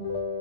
Alright.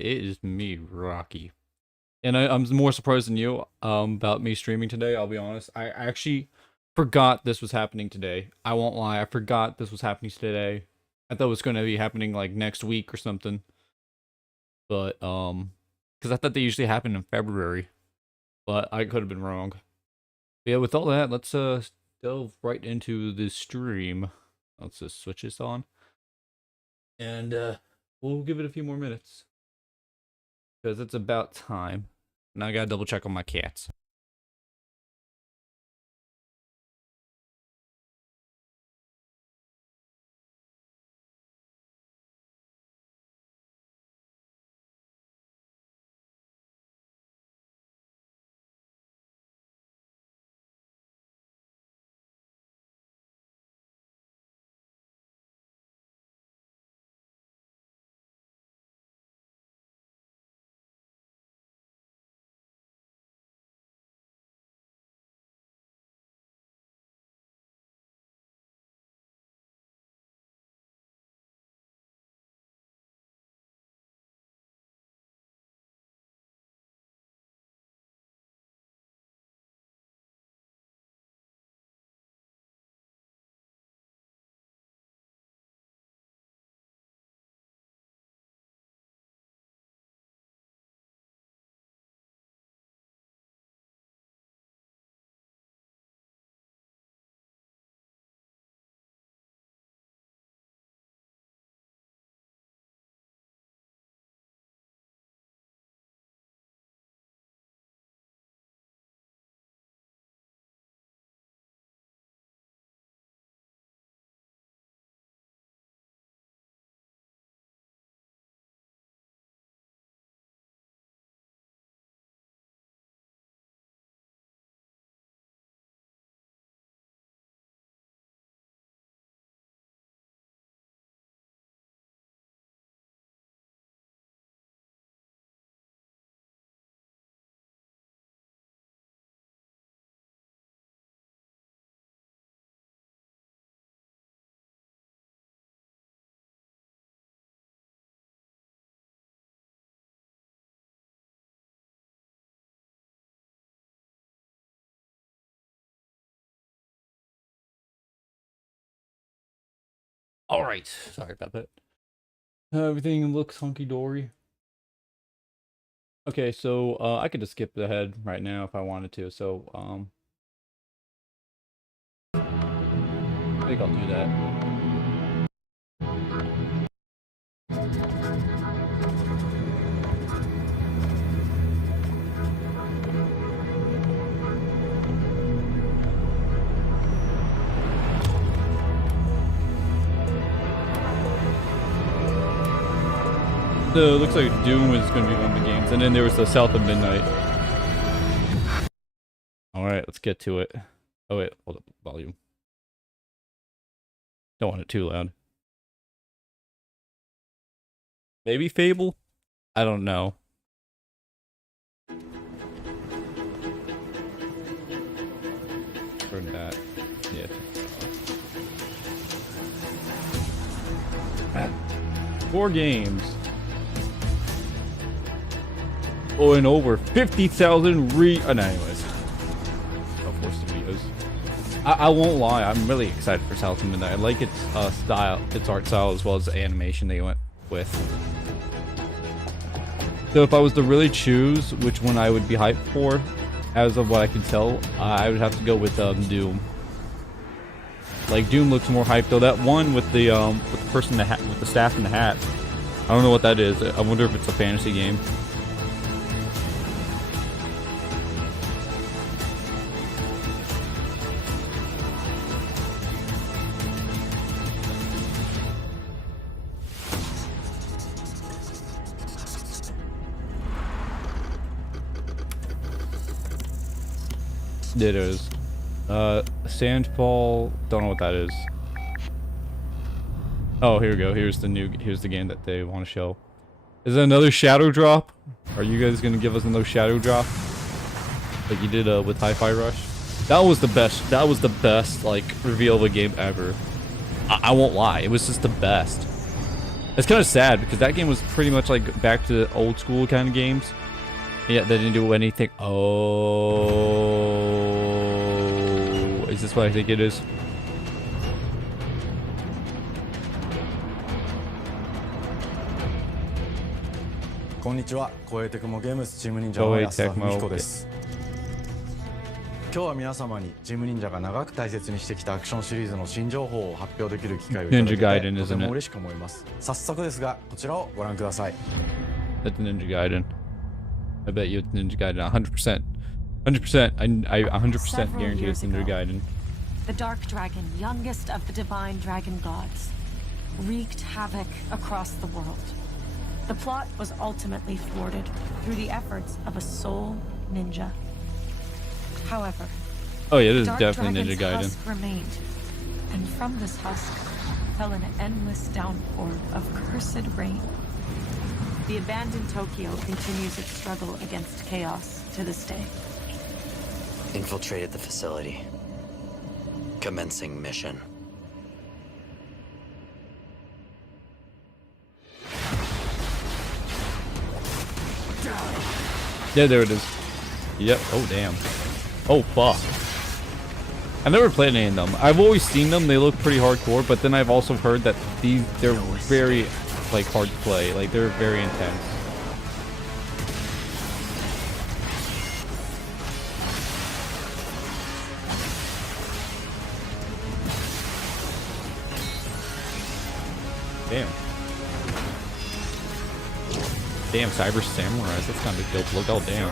It is me, Rocky. And I'm more surprised than you about me streaming today, I'll be honest. I actually forgot this was happening today. I won't lie, I forgot this was happening today. I thought it was going to be happening like next week or something. But, because I thought they usually happen in February. But I could have been wrong. But yeah, with all that, let's delve right into this stream. Let's just switch this on. And we'll give it a few more minutes. Because it's about time. Now I gotta double check on my cats. All right. Sorry about that. Everything looks hunky-dory. Okay, so I could just skip ahead right now if I wanted to. So I think I'll do that. So it looks like Doom is going to be one of the games, and then there was the South of Midnight. All right, let's get to it. Oh wait, hold up, volume. Don't want it too loud. Maybe Fable? I don't know. Or that. Yeah. 4 games. Oh, and over 50,000 anyways. I'll force the videos. I won't lie, I'm really excited for South of Midnight. I like its style, its art style, as well as the animation they went with. So if I was to really choose which one I would be hyped for, as of what I can tell, I would have to go with Doom. Like, Doom looks more hyped though. That one with the person in the hat, with the staff in the hat, I don't know what that is. I wonder if it's a fantasy game. It is. Sandfall, don't know what that is. Oh, here we go. Here's the game that they want to show. Is it another shadow drop? Are you guys gonna give us another shadow drop? Like you did with Hi-Fi Rush? That was the best, like, reveal of a game ever. I won't lie, it was just the best. It's kind of sad, because that game was pretty much like back to old school kind of games. Yeah, they didn't do anything. Oh, is this what I think it is? Konnichiwa, Koei Tecmo Games チーム忍者の安田文彦です。今日は皆様にチーム忍者が長く大切にしてきたアクションシリーズの新情報を発表できる機会をいただけてとても嬉しく思います。早速ですが、こちらをご覧ください。That's Ninja Gaiden. I bet you it's Ninja Gaiden 100%. 100%. I 100% guarantee it's Ninja Gaiden. The Dark Dragon, youngest of the divine dragon gods, wreaked havoc across the world. The plot was ultimately thwarted through the efforts of a sole ninja. However, oh yeah, this is Dark definitely Ninja Dragon's Gaiden. husk remained, and from this husk fell an endless downpour of cursed rain. The abandoned Tokyo continues its struggle against chaos to this day. Infiltrated the facility. Commencing mission. Yeah, there it is. Yep. Oh, damn. Oh, fuck. I never played any of them. I've always seen them. They look pretty hardcore, but then I've also heard that they're very, like, hard to play. Like, they're very intense. Damn. Damn, Cyber Samurais. That's kind of dope. Look, oh, damn.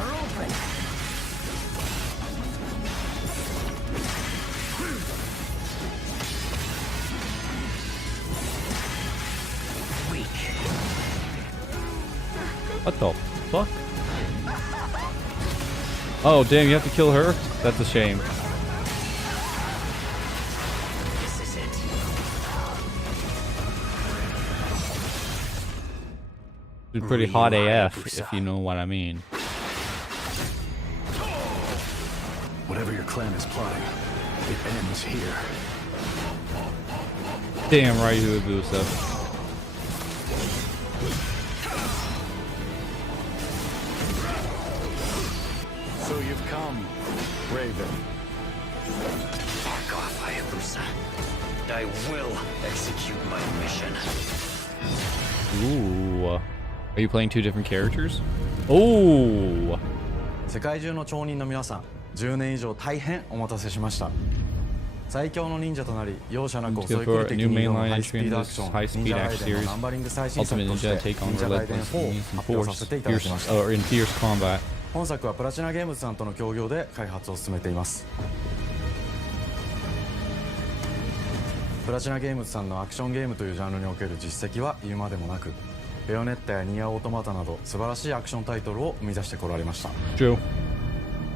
What the fuck? Oh, damn, you have to kill her? That's a shame. This is it. It's pretty hot AF, if you know what I mean. Whatever your clan is plotting, it ends here. Damn right, Hayabusa. So you've come, Raven. Fuck off, Hayabusa. I will execute my mission. Ooh. Are you playing two different characters? Oh. 世界中の町人の皆さん、10年以上大変お待たせしました。最強の忍者となり容赦なく襲い来る敵に挑むハイスピードアクション忍者ガイデンのナンバリング最新作として忍者ガイデン4を発表させていただきました。本作はプラチナゲームズさんとの協業で開発を進めています。プラチナゲームズさんのアクションゲームというジャンルにおける実績は言うまでもなく、ベヨネッタやニアオートマタなど素晴らしいアクションタイトルを生み出してこられました。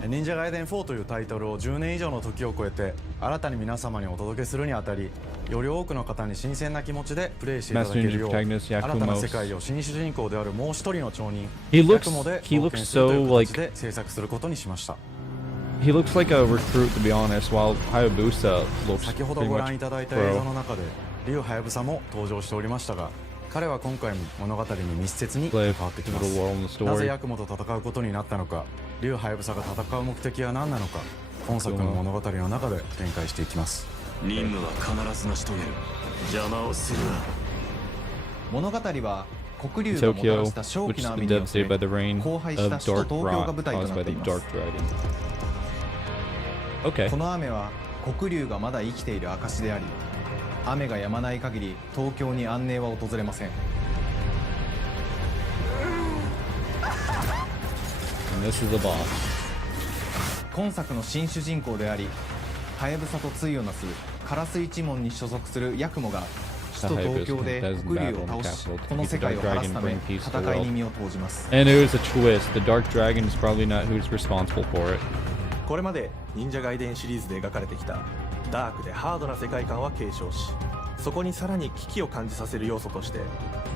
忍者ガイデン4というタイトルを10年以上の時を超えて新たに皆様にお届けするにあたり、より多くの方に新鮮な気持ちでプレイしていただけるよう、新たな世界を新主人公であるもう一人の町人ヤクモで冒険するという形で制作することにしました。He looks like a recruit, to be honest, while Hayabusa looks 先ほど pretty ご much 覧いただいた映像の中でリュウ・ハヤブサも登場しておりましたが、彼は今回も物語に密接に関わってきます。なぜヤクモと戦うことになったのか、リュウ・ハヤブサが戦う目的は何なのか、本作の物語の中で展開していきます。任務は必ず成し遂げる。邪魔をするな。物語は黒龍がもたら Tokyo, した正 which 気 has の been 網によって devastated by the reign 荒廃し of た首都 dark 東京が rot 舞台と caused な by って the いま dark す。 dragon. Okay. この雨は黒龍がまだ生きている証であり、雨が止まない限り東京に安寧は訪れません。 And this is the boss. 今作の新主人公であり、ハヤブサと対をなすカラス一門に所属するヤクモが首都東京で黒龍を倒し、この世界を晴らすため戦いに身を投じます。 And it was a twist. The dark dragon is probably not who's responsible for it. これまで忍者ガイデンシリーズで描かれてきたダークでハードな世界観は継承し、そこにさらに危機を感じさせる要素として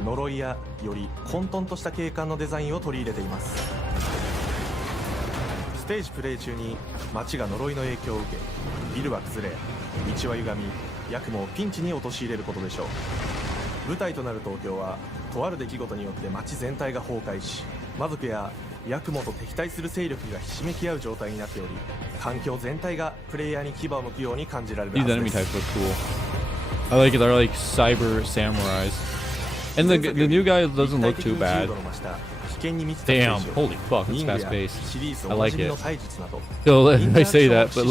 呪いやより混沌とした景観のデザインを取り入れています。ステージプレイ中に街が呪いの影響を受け、ビルは崩れ、道は歪み、ヤクモをピンチに陥れることでしょう。舞台となる東京はとある出来事によって街全体が崩壊し、魔族やヤクモと敵対する勢力がひしめき合う状態になっており、環境全体がプレイヤーに牙を向くように感じられる These はず enemy です。 types look cool. I like it. They're like cyber samurais. And the new guy doesn't look too bad. Damn, holy fuck, it's fast paced. I like it. So I say that, but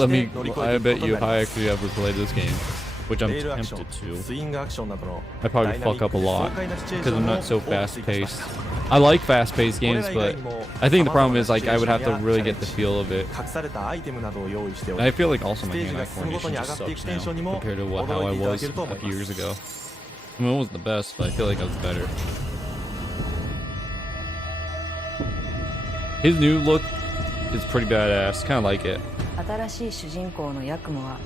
I bet you if I actually ever played this game, which I'm tempted to, I probably fuck up a lot because I'm not so fast paced. I like fast paced games, but I think the problem is like I would have to really get the feel of it. I feel like also my hand-eye coordination just sucks now compared to how I was a few years ago. I mean, it wasn't the best, but I feel like I was better. His new look is pretty badass. Kind of like it. 新しい主人公のヤクモは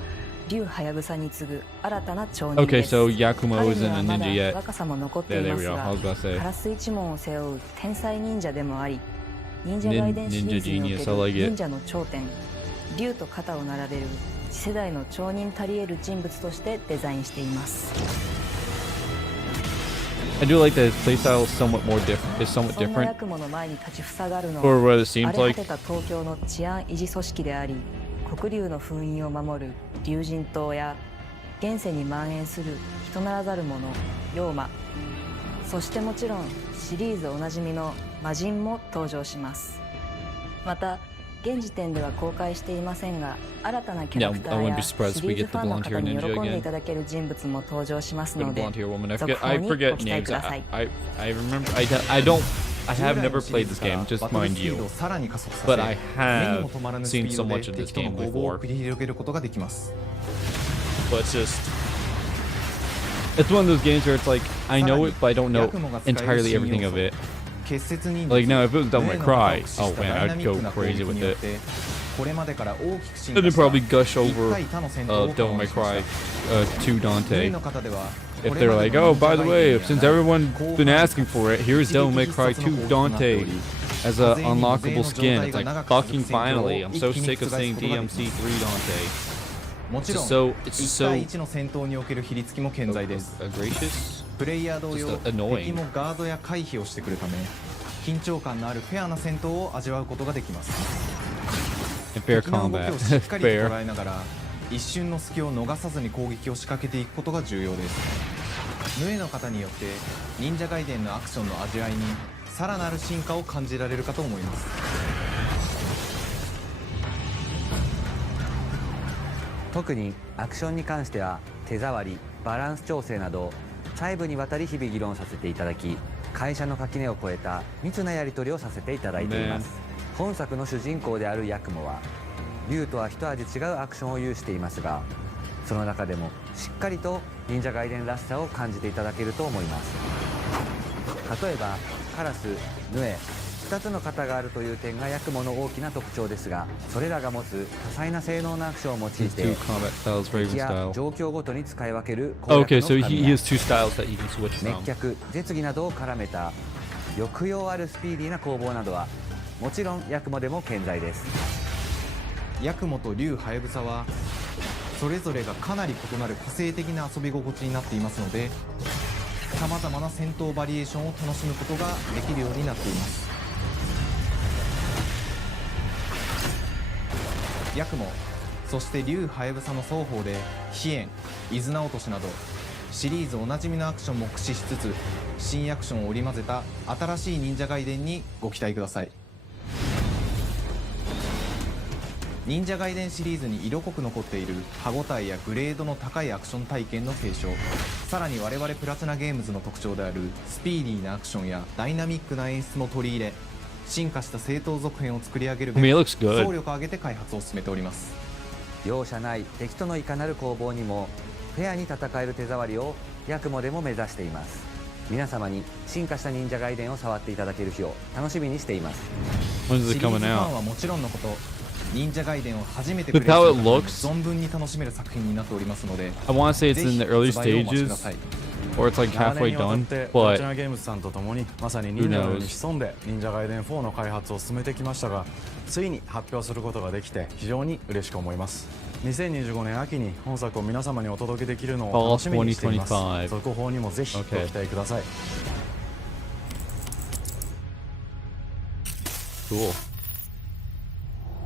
竜ハヤブサに次ぐ新たな町人 Okay, です。 so Yakumo 彼 isn't に a はま ninja だ yet. 若さも残って Yeah, い there ま we す go. が、 I was gonna say. カラス一門を背負う天才忍者でもあり、忍者ガイデンシリーズにお Ninja け genius, I る like it. 忍者の頂点、竜と肩を並べる次世代の町人たり得る人物としてデザインしています。 I do like that his playstyle is somewhat more different. Is somewhat そんなヤ different クモの前に立ちふさがるの for は what it 荒 seems れ like. 果てた東京の治安維持組織であり、黒竜の封印を守る竜神島や現世に蔓延する人ならざる者妖魔、そしてもちろんシリーズおなじみの魔人も登場します。また現時点では公開していませんが、新たなキャラクタ Yeah, I ー wouldn't be や surprised シ if we リーズ get ファ the ンの blonde 方 hair に ninja 喜んで again. いただける人物も登場します The ので、 blonde hair woman. I 続 forget. 報 I に forget ご期待 names. ください。I remember. I don't. I have never played this game. Just バトル mind スピード you. をさらに加速させ、 But I 目に have も止まらぬス seen ピ so ード much で of 敵 this との game 攻防を before. 繰り広げることができます。 But it's just. It's one of those games where it's like I know it, but I don't know entirely everything of it. 結節忍術 Like now, if it was Devil グ May レーの Cry, 型を駆使 oh した man, ダイナ I'd ミッ go クな攻 crazy 撃 with によっ it. てこれまでから大きく進 Then 化 it'd した probably gush 一 over 対他の戦闘を Devil May しま Cry した to グレー Dante. の方では If they're like, oh, by the way, since everyone's been asking for it, here's Devil May Cry 2 Dante as a unlockable skin. It's like, fucking finally. I'm so sick of seeing DMC 3 Dante. もちろん It's 1 so 対1の戦闘における比率も健在です。 gracious. プレイヤー同様 Just annoying. 敵もガードや回避をしてくるため、緊張感のあるフェアな戦闘を味わうことができます。 And fair 敵の動き combat. をしっかりと Fair. 捉えながら一瞬の隙を逃さずに攻撃を仕掛けていくことが重要です。ヌエの方によって忍者ガイデンのアクションの味わいにさらなる進化を感じられるかと思います。特にアクションに関しては手触り、バランス調整など細部にわたり日々議論させていただき、会社の垣根を越えた密なやり取りをさせていただいています。本作の主人公であるヤクモは竜とは一味違うアクションを有していますが、その中でもしっかりと忍者ガイデンらしさを感じていただけると思います。例えばカラス、ヌエ、2つの型があるという点がヤクモの大きな特徴ですが、それらが持つ多彩な性能のアクションを用いて敵や状況ごとに使い分ける攻略の深みや滅却、絶技などを絡めた抑揚あるスピーディーな攻防などはもちろんヤクモでも健在です。ヤクモと竜ハヤブサはそれぞれがかなり異なる個性的な遊び心地になっていますので、さまざまな戦闘バリエーションを楽しむことができるようになっています。ヤクモ、そして竜ハヤブサの双方で飛燕、伊豆名落としなどシリーズおなじみのアクションも駆使しつつ、新アクションを織り交ぜた新しい忍者ガイデンにご期待ください。忍者ガイデンシリーズに色濃く残っている歯ごたえやグレードの高いアクション体験の継承、さらに我々プラチナゲームズの特徴であるスピーディーなアクションやダイナミックな演出も取り入れ、進化した正当続編を作り上げるべく総力を挙げて開発を進めております。容赦ない敵とのいかなる攻防にもフェアに戦える手触りをヤクモでも目指しています。皆様に進化した忍者ガイデンを触っていただける日を楽しみにしています。シリーズファンはもちろんのこと、忍者ガイデンを初めてプレイする方も存分に楽しめる作品になっておりますので、 I want to say it's in the early stages or it's like halfway done, プラ but チナゲームズさんと共にまさに忍者のように潜んで忍者ガイデン4の開発を進めてきましたが、ついに発表することができて非常に嬉しく思います。2025年秋に本作を皆様にお届けできるのを楽しみにしています。続報にもぜひご期待ください。cool.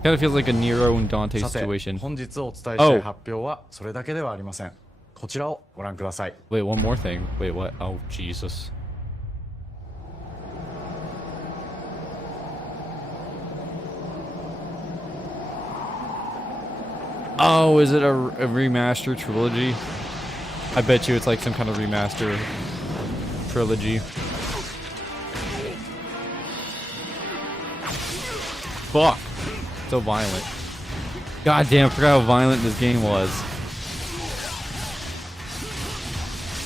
Kind of feels like a Nero and Dante さて situation. 本日お伝えしたい発表はそれだけではありません。こちらをご覧ください。 Wait, one more thing. Wait, what? Oh, Jesus. Oh, is it a remaster trilogy? I bet you it's like some kind of remaster trilogy. Fuck. So violent. God damn, I forgot how violent this game was.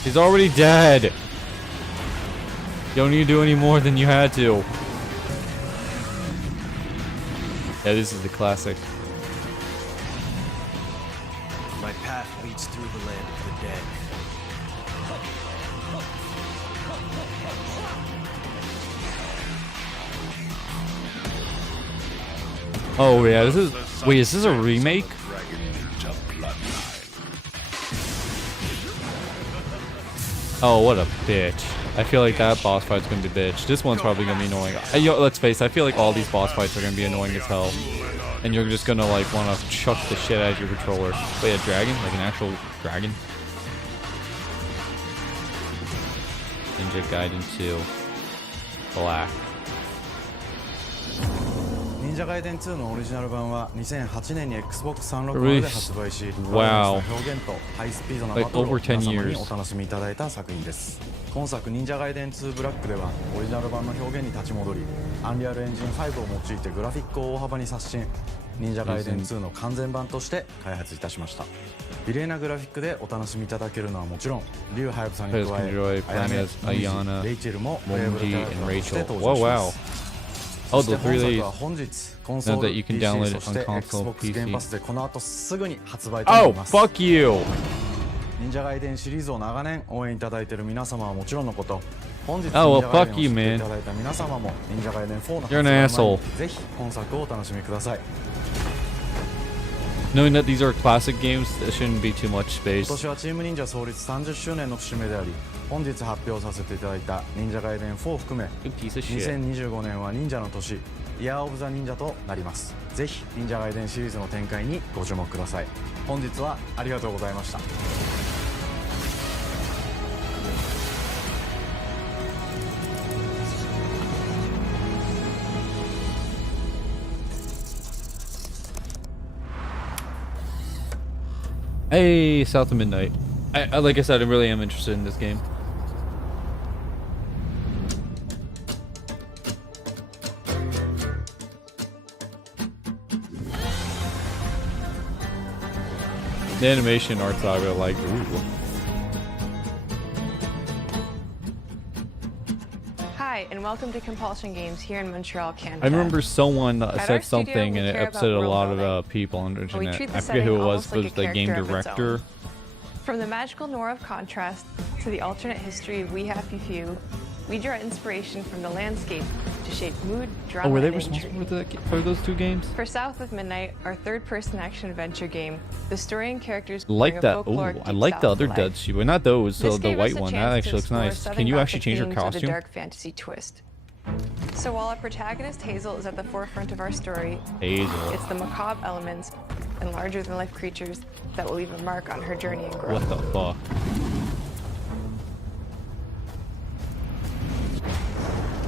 He's already dead. You don't need to do any more than you had to. Yeah, this is the classic. My path leads through the land of the dead. Oh yeah, this is. Wait, is this a remake? Oh, what a bitch. I feel like that boss fight's gonna be bitch. This one's probably gonna be annoying. Yo, let's face it, I feel like all these boss fights are gonna be annoying as hell. And you're just gonna like wanna chuck the shit out of your controller. Wait, a dragon? Like an actual dragon? Ninja Gaiden 2. Black. 忍者ガイデン2のオリジナル版は2008年に Xbox360 で発売し、Wow. 表現とハイスピードなバトルを皆様にお楽しみいただいた作品です。今作忍者ガイデン2ブラックではオリジナル版の表現に立ち戻り、アンリアルエンジン5を用いてグラフィックを大幅に刷新、忍者ガイデン2の完全版として開発いたしました。美麗なグラフィックでお楽しみいただけるのはもちろん、竜ハヤブさんに加え、アヤメ、レイチェルもプレイブルキャラクターとして登場します。Oh, the 3 days は本日コンソール that you can PC download そ it し on て console Xbox ゲームパ PC. スでこの後すぐに発売とな Oh, ります。 fuck you! 忍者ガイデンシリーズを長年応援いただいている皆様はもちろんのこと、本日 Oh, well, 忍者ガイデンを fuck you, 知ってい man. ただいた皆様も忍者ガイデン4の発 You're 売 an を asshole. 前にぜひ本作をお楽しみください。 Knowing that these are classic games, there shouldn't be too much 今 space. 年はチーム忍者創立30周年の節目であり、本日発表させていただいた忍者ガイデン4を含めGood piece of shit. 2025年は忍者の年、イヤー・オブ・ザ・忍者となります。ぜひ忍者ガイデンシリーズの展開にご注目ください。本日はありがとうございました。Hey, South of Midnight. Like I said, I really am interested in this game. The animation art style I really like. Ooh. Hi, and welcome to Compulsion Games here in Montreal, Canada. I remember someone At said our studio, something we and it care upset a about lot world of people on the But we internet. treat the I forget who it setting was, almost but it like was a the game character of its director. own. From the magical noir of contrast to the alternate history of We Happy Few, we draw inspiration from the landscape to shape mood, drama, Oh, were they and responsible intrigue. for those two games? For South of Midnight, our third-person action-adventure game, the story and characters Like bring a that. Oh, folkloric I deep like the south other to Dead life. Sea, but not those. This The gave white us a one. chance That to actually looks explore nice. Southern Can you actually Gothic change her themes with a costume? dark fantasy twist. So while our protagonist Hazel is at the forefront of our story, Hazel. it's the macabre elements and larger-than-life creatures that will leave a mark on her journey and growth. What the fuck?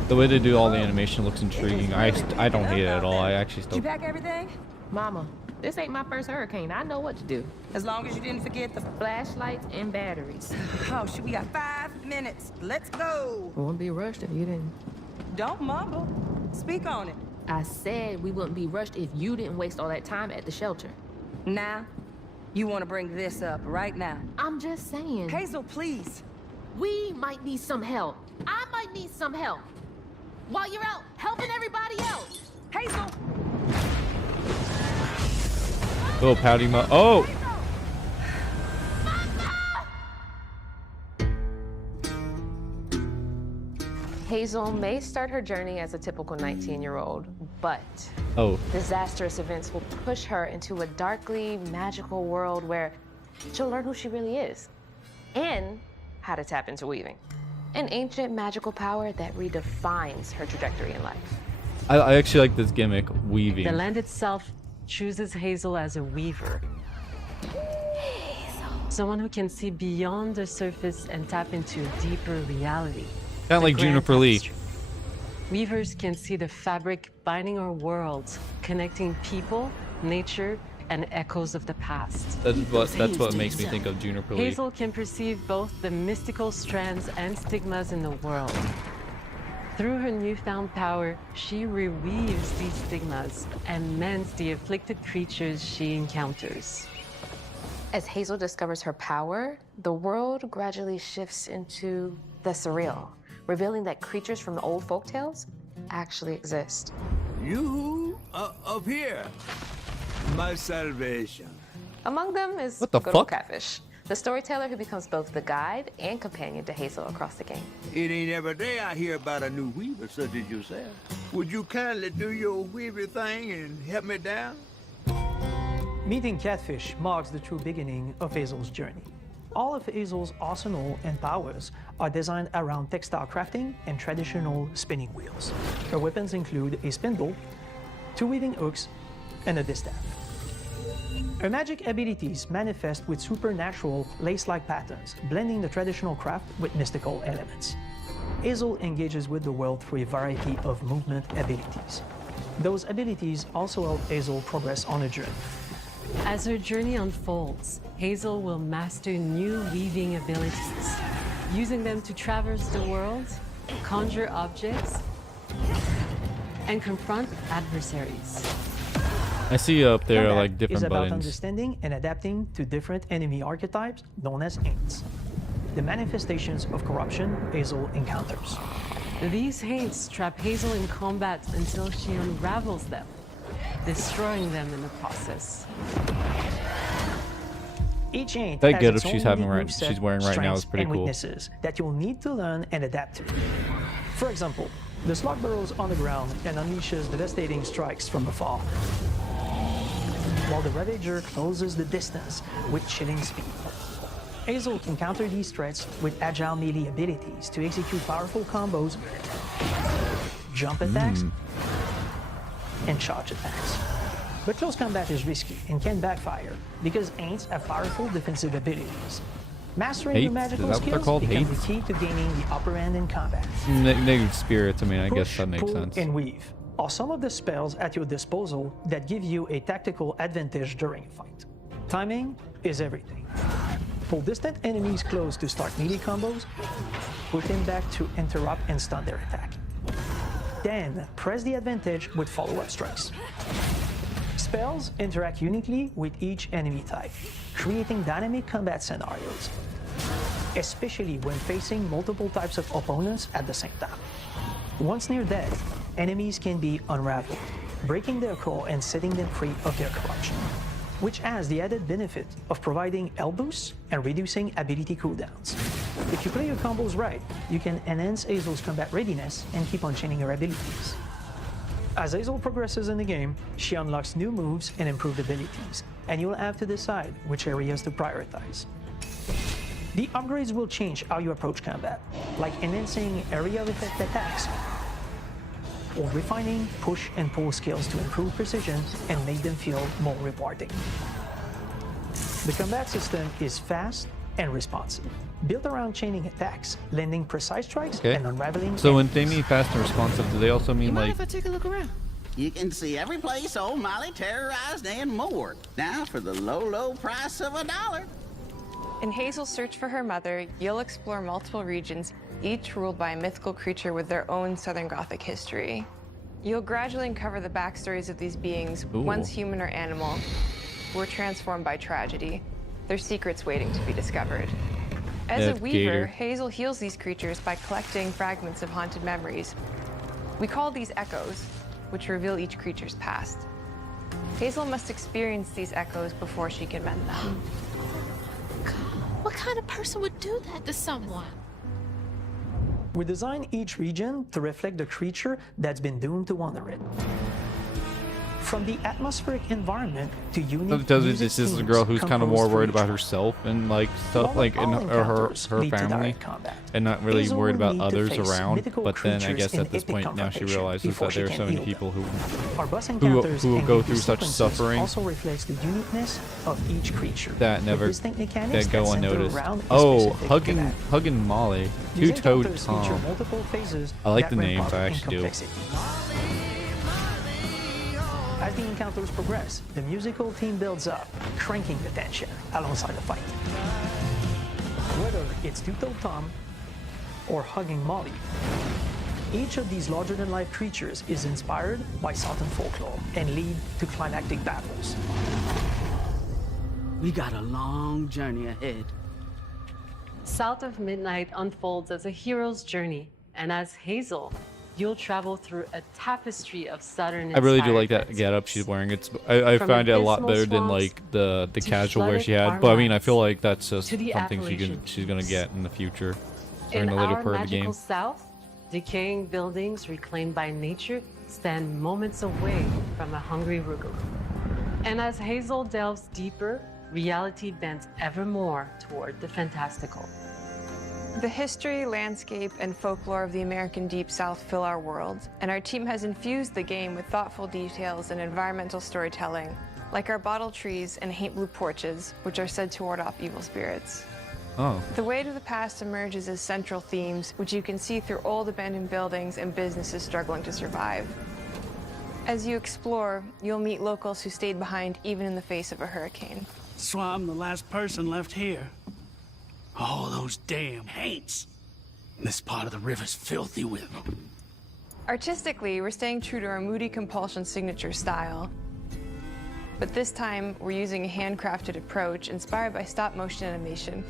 The way they do all the animation looks intriguing. I don't hate it at all. I actually Did you still. pack everything? Mama, this ain't my first hurricane. I know what to do. As long as you didn't forget the Flashlights and batteries. Oh, shoot, we got 5 minutes. Let's go. We wouldn't be rushed if you didn't. Don't mumble. Speak on it. I said we wouldn't be rushed if you didn't waste all that time at the shelter. Now, you want to bring this up right now. I'm just saying. Hazel, please. We might need some help. I might need some help. While you're out helping everybody else. Hazel! Oh, Patty Mo. Oh! Hazel may start her journey as a typical 19-year-old, but Oh. disastrous events will push her into a darkly magical world where she'll learn who she really is and how to tap into weaving, an ancient magical power that redefines her trajectory in life. I actually like this gimmick, weaving. The land itself chooses Hazel as a weaver. Someone who can see beyond the surface and tap into a deeper reality. Kind of like grand Juniper Lee. tapestry. Weavers can see the fabric binding our worlds, connecting people, nature, and echoes of the past. That's what makes me think of Juniper Lee. Hazel can perceive both the mystical strands and stigmas in the world. Through her newfound power, she reweaves these stigmas and mends the afflicted creatures she encounters. As Hazel discovers her power, the world gradually shifts into the surreal, revealing that creatures from the old folktales actually exist. You up here, my salvation. Among them is What the good old fuck? Catfish, the storyteller who becomes both the guide and companion to Hazel across the game. It ain't every day I hear about a new weaver such as yourself. Would you kindly do your weaver thing and help me down? Meeting Catfish marks the true beginning of Hazel's journey. All of Hazel's arsenal and powers are designed around textile crafting and traditional spinning wheels. Her weapons include a spindle, 2 weaving hooks, and a distaff. Her magic abilities manifest with supernatural lace-like patterns, blending the traditional craft with mystical elements. Hazel engages with the world through a variety of movement abilities. Those abilities also help Hazel progress on her journey. As her journey unfolds, Hazel will master new weaving abilities, using them to traverse the world, conjure objects, and confront adversaries. I see up there Combat like is different about buttons. understanding and adapting to different enemy archetypes known as Haints, the manifestations of corruption Hazel encounters. These Haints trap Hazel in combat until she unravels them, destroying them in the process. Each Haint That has getup its she's own having unique right- moveset, she's wearing right now is strengths, pretty and cool. weaknesses that you'll need to learn and adapt to. For example, the slug burrows on the ground and unleashes devastating strikes from afar, while the Ravager closes the distance with chilling speed. Hazel can counter these threats with agile melee abilities to execute powerful combos, jump attacks, and charge attacks. But close combat is risky and can backfire because Aints have powerful defensive abilities. Mastering the magical skills becomes the key to gaining the upper hand in combat. Negative spirits, I mean, I guess that makes pull, sense. And weave are some of the spells at your disposal that give you a tactical advantage during a fight. Timing is everything. Pull distant enemies close to start melee combos, push them back to interrupt and stun their attack. Then press the advantage with follow-up strikes. Spells interact uniquely with each enemy type, creating dynamic combat scenarios, especially when facing multiple types of opponents at the same time. Once near death, enemies can be unraveled, breaking their core and setting them free of their corruption, which has the added benefit of providing health boosts and reducing ability cooldowns. If you play your combos right, you can enhance Hazel's combat readiness and keep on chaining her abilities. As Hazel progresses in the game, she unlocks new moves and improved abilities, and you'll have to decide which areas to prioritize. The upgrades will change how you approach combat, like enhancing area of effect attacks, or refining push and pull skills to improve precision and make them feel more rewarding. The combat system is fast and responsive, built around chaining attacks, landing precise strikes, and unraveling. So when they mean fast and responsive, do they also mean like? If I take a look around? You can see every place old Molly terrorized and more. Now for the low, low price of $1. In Hazel's search for her mother, you'll explore multiple regions, each ruled by a mythical creature with their own Southern Gothic history. You'll gradually uncover the backstories of these beings, once human or animal, who were transformed by tragedy, their secrets waiting to be discovered. As a weaver, Hazel heals these creatures by collecting fragments of haunted memories. We call these echoes, which reveal each creature's past. Hazel must experience these echoes before she can mend them. What kind of person would do that to someone? We design each region to reflect the creature that's been doomed to wander it. From the atmospheric environment to unique This is a girl who's kind of more worried about herself and like stuff like in her family, and not really worried about others around. But then I guess at this point now she realizes that there are so many people who go through such suffering also reflects the uniqueness of each creature that never that go unnoticed. Oh, hugging Molly, two-toed Tom. I like the names. I actually do. As the encounters progress, the musical theme builds up, cranking the tension alongside the fight. Whether it's Two-Toed Tom or hugging Molly, each of these larger-than-life creatures is inspired by Southern folklore and lead to climactic battles. We got a long journey ahead. South of Midnight unfolds as a hero's journey, and as Hazel, you'll travel through a tapestry of Southern. I really do like that getup she's wearing. I find it a lot better than like the casual wear she had. But I mean, I feel like that's just something she's gonna get in the future, or in the later part of the game. South, decaying buildings reclaimed by nature stand moments away from a hungry Rugal. And as Hazel delves deeper, reality bends ever more toward the fantastical. The history, landscape, and folklore of the American Deep South fill our world, and our team has infused the game with thoughtful details and environmental storytelling, like our bottle trees and haint blue porches, which are said to ward off evil spirits. Oh. The way to the past emerges as central themes, which you can see through old abandoned buildings and businesses struggling to survive. As you explore, you'll meet locals who stayed behind even in the face of a hurricane. So I'm the last person left here. All those damn haints. This part of the river's filthy with them. Artistically, we're staying true to our moody compulsion signature style. But this time, we're using a handcrafted approach inspired by stop-motion animation,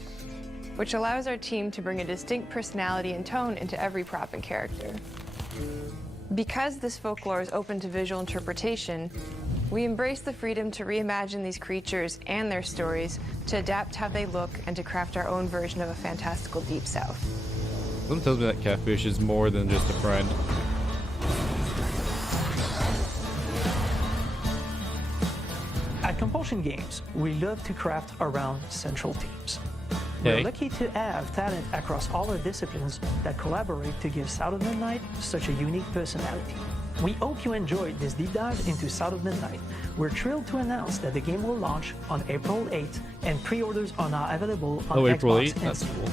which allows our team to bring a distinct personality and tone into every prop and character. Because this folklore is open to visual interpretation, we embrace the freedom to reimagine these creatures and their stories, to adapt how they look, and to craft our own version of a fantastical Deep South. Something tells me that Catfish is more than just a friend. At Compulsion Games, we love to craft around central themes. Okay. We're lucky to have talent across all our disciplines that collaborate to give South of Midnight such a unique personality. We hope you enjoyed this deep dive into South of Midnight. We're thrilled to announce that the game will launch on April 8th, and pre-orders are now available on Xbox April 8th? and That's Steam. cool.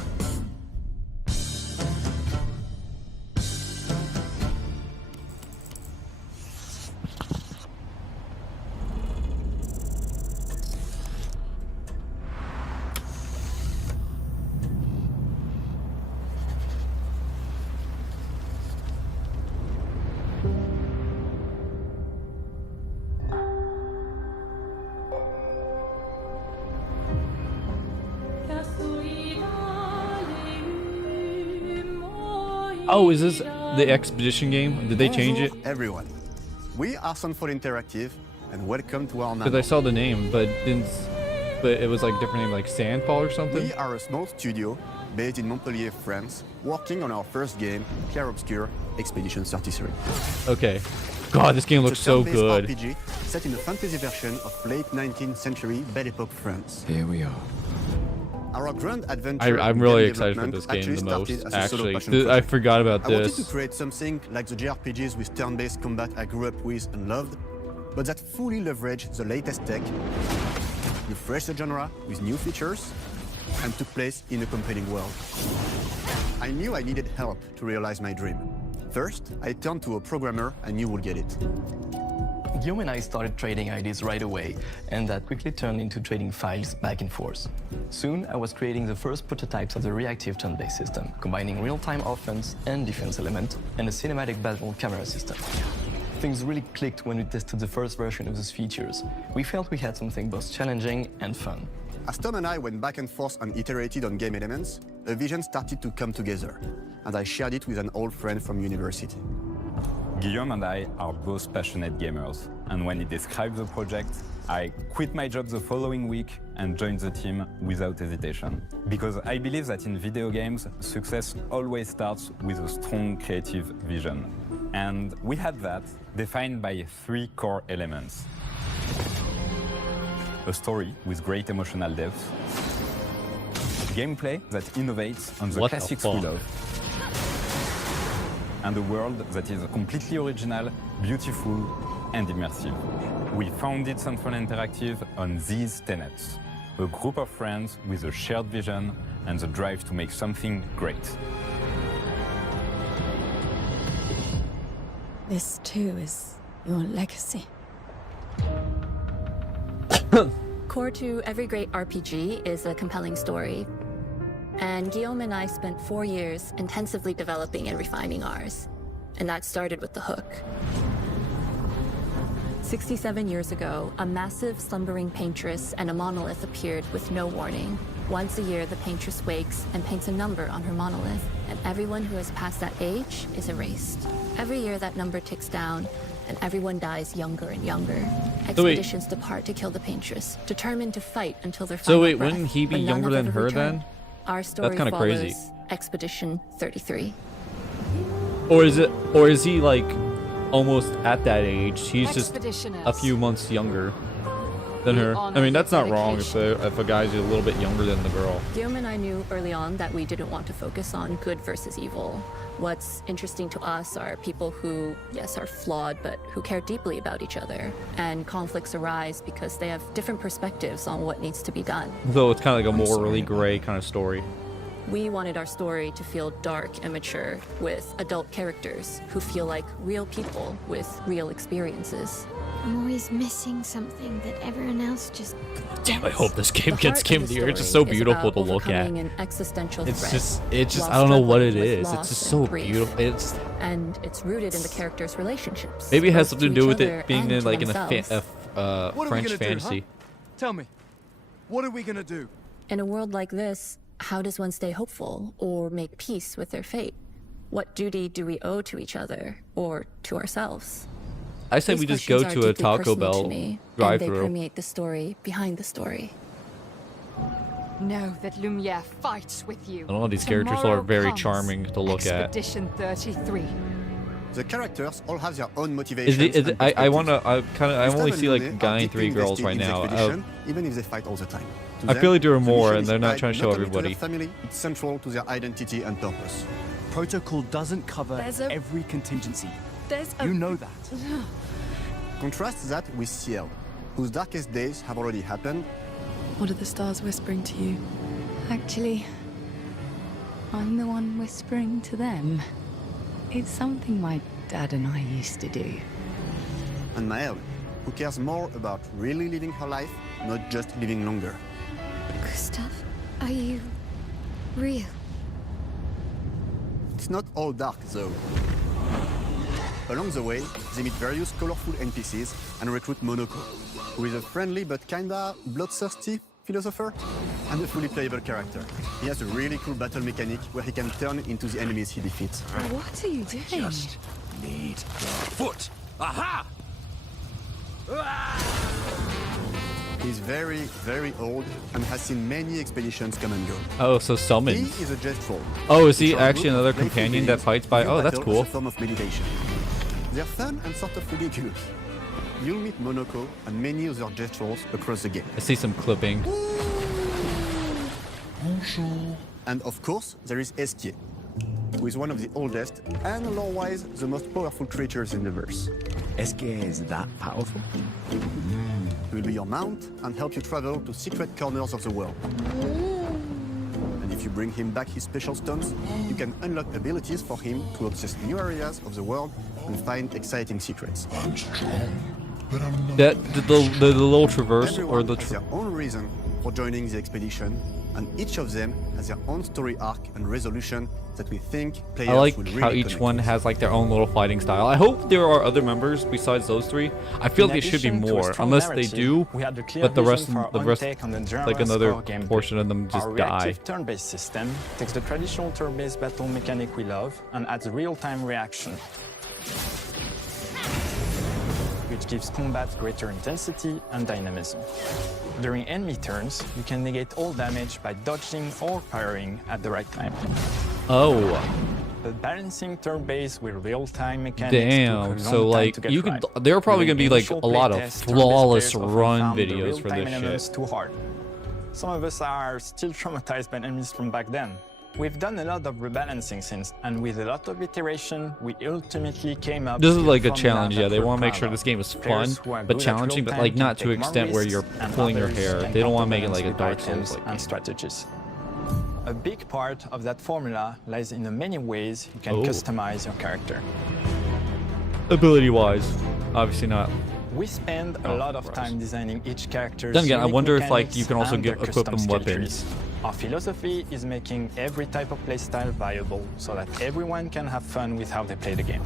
Oh, is this the Expedition game? Did they change it? Everyone, we are Sunfall Interactive, and welcome to our Because I saw the name, but it was like different name, like Sandfall or something. We are a small studio based in Montpellier, France, working on our first game, Clair Obscur Expedition 33. Okay. God, this game looks so It's a good. turn-based RPG set in the fantasy version of late 19th century Belle Epoque France. Here we are. Our grand adventure I'm in really game excited for development this game actually the started most. as a solo Actually, passion I project. forgot about I wanted this. to create something like the JRPGs with turn-based combat I grew up with and loved, but that fully leveraged the latest tech, refreshed the genre with new features, and took place in a compelling world. I knew I needed help to realize my dream. First, I turned to a programmer I knew would get it. Guillaume and I started trading ideas right away, and that quickly turned into trading files back and forth. Soon, I was creating the first prototypes of the reactive turn-based system, combining real-time offense and defense element, and a cinematic battle camera system. Things really clicked when we tested the first version of those features. We felt we had something both challenging and fun. As Tom and I went back and forth and iterated on game elements, a vision started to come together, and I shared it with an old friend from university. Guillaume and I are both passionate gamers, and when he described the project, I quit my job the following week and joined the team without hesitation. Because I believe that in video games, success always starts with a strong creative vision. And we had that, defined by 3 core elements. A story with great emotional depth, gameplay that innovates on the classics we love, and a world that is completely original, beautiful, and immersive. We founded Sunfall Interactive on these tenets. A group of friends with a shared vision and the drive to make something great. This too is your legacy. Core to every great RPG is a compelling story. And Guillaume and I spent 4 years intensively developing and refining ours. And that started with the hook. 67 years ago, a massive slumbering paintress and a monolith appeared with no warning. Once a year, the paintress wakes and paints a number on her monolith, and everyone who has passed that age is erased. Every year, that number ticks down, and everyone dies younger and younger. Expeditions depart to kill the paintress, determined to fight until their final So wait, breath, wouldn't he be but none younger have than ever her returned. then? Our story That's kind of follows crazy. Expedition 33. Or is he like almost at that age? He's just a few months younger than her. I mean, that's not wrong if a guy's a little bit younger than the girl. Guillaume and I knew early on that we didn't want to focus on good versus evil. What's interesting to us are people who, yes, are flawed, but who care deeply about each other. And conflicts arise because they have different perspectives on what needs to be done. Though it's kind of like a morally gray kind of story. We wanted our story to feel dark and mature, with adult characters who feel like real people with real experiences. I'm always missing something that everyone else just... Damn, I hope this game The gets heart Game of of the the Year. It's just story so is beautiful to about look at. overcoming an existential It's threat just, while I don't know what it struggling with is. It's loss just and so grief. beautiful. It's And it's rooted in the characters' relationships. maybe it has both something to each do with other it being and in to like themselves. What are we French gonna fantasy. do, huh? Tell me, what are we gonna do? In a world like this, how does one stay hopeful or make peace with their fate? What duty do we owe to each other or to ourselves? I say These we just go questions are to a deeply Taco personal to Bell me, and they drive-thru. permeate the story behind the story. Know that Lumiere fights with you. And all these characters Tomorrow are very comes. charming to look at. Expedition 33. The characters all have their own Is motivations. it, and I wanna, I Gustave only and see like Monet a guy are and deeply 3 girls invested right in the now. expedition, even if they fight all the time. To I them, feel like there are the more mission and is they're not tied trying to show not only everybody. their family, it's central to their identity and purpose. Protocol doesn't cover There's a- every contingency. There's You know that. Contrast that with Ciel, whose darkest days have already happened. What are the stars whispering to you? Actually, I'm the one whispering to them. It's something my dad and I used to do. And Maëlle, who cares more about really living her life, not just living longer. Gustav, are you real? It's not all dark, though. Along the way, they meet various colorful NPCs and recruit Monoko, who is a friendly but kinda bloodthirsty philosopher and a fully playable character. He has a really cool battle mechanic where he can turn into the enemies he defeats. What are you doing? Just need the foot. Aha! He's very, very old and has seen many expeditions come and go. Oh, so summons. He is a Jestroll. Oh, is he actually another companion that fights by? Oh, that's Battle cool. is a form of meditation. They're fun and sort of ridiculous. You'll meet Monoko and many other Jestrolls across the game. I see some clipping. And of course, there is Esquier, who is one of the oldest and lore-wise the most powerful creatures in the verse. Esquier is that powerful? He will be your mount and help you travel to secret corners of the world. And if you bring him back his special stones, you can unlock abilities for him to access new areas of the world and find exciting secrets. That the little traverse Everyone or the has their own reason for joining the expedition, and each of them has their own story arc and resolution that we think players I like will really how each connect one with. has like their own little fighting style. I hope there are other members besides those three. I feel there should be more, unless they do. But the rest, like another portion of them just Our die. reactive turn-based system takes the traditional turn-based battle mechanic we love and adds real-time reaction, which gives combat greater intensity and dynamism. During enemy turns, you can negate all damage by dodging or parrying at the right time. Oh. But balancing turn-based with real-time mechanics Damn. took a So long time like to get you right. could, there are probably gonna be like Initial a lot of playtest, flawless turn-based players often run found the videos for real-time this elements shit. too hard. Some of us are still traumatized by enemies from back then. We've done a lot of rebalancing since, and with a lot of iteration, we ultimately came up This is with like a formula challenge, yeah. that They we're want to make proud sure of. this game is fun, Players who are but good at challenging, but real-time like can not to take an more extent where risks, you're and pulling your others hair. can They don't want to make it counterbalance like a with Dark items Souls. Like. and strategies. A big part of that formula lies in the many ways you can customize your character. Ability-wise, obviously not. We spend a lot of time designing each character's Then again, I unique wonder if like you mechanics can also and give their equip custom them skill weapons. trees. Our philosophy is making every type of playstyle viable so that everyone can have fun with how they play the game.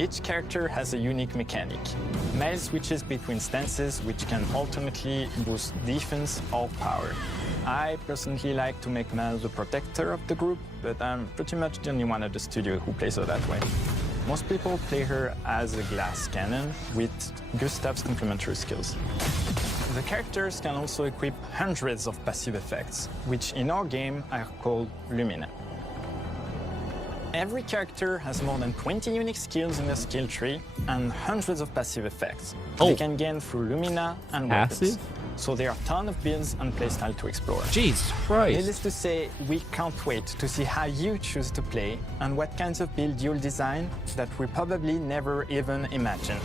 Each character has a unique mechanic. Maëlle switches between stances which can ultimately boost defense or power. I personally like to make Maëlle the protector of the group, but I'm pretty much the only one at the studio who plays her that way. Most people play her as a glass cannon with Gustav's complementary skills. The characters can also equip hundreds of passive effects, which in our game are called Lumina. Every character has more than 20 unique skills in their skill tree and hundreds of passive effects they can gain through Lumina and weapons. Passive? So there are a ton of builds and playstyle to explore. Jesus Christ. Needless to say, we can't wait to see how you choose to play and what kinds of build you'll design that we probably never even imagined.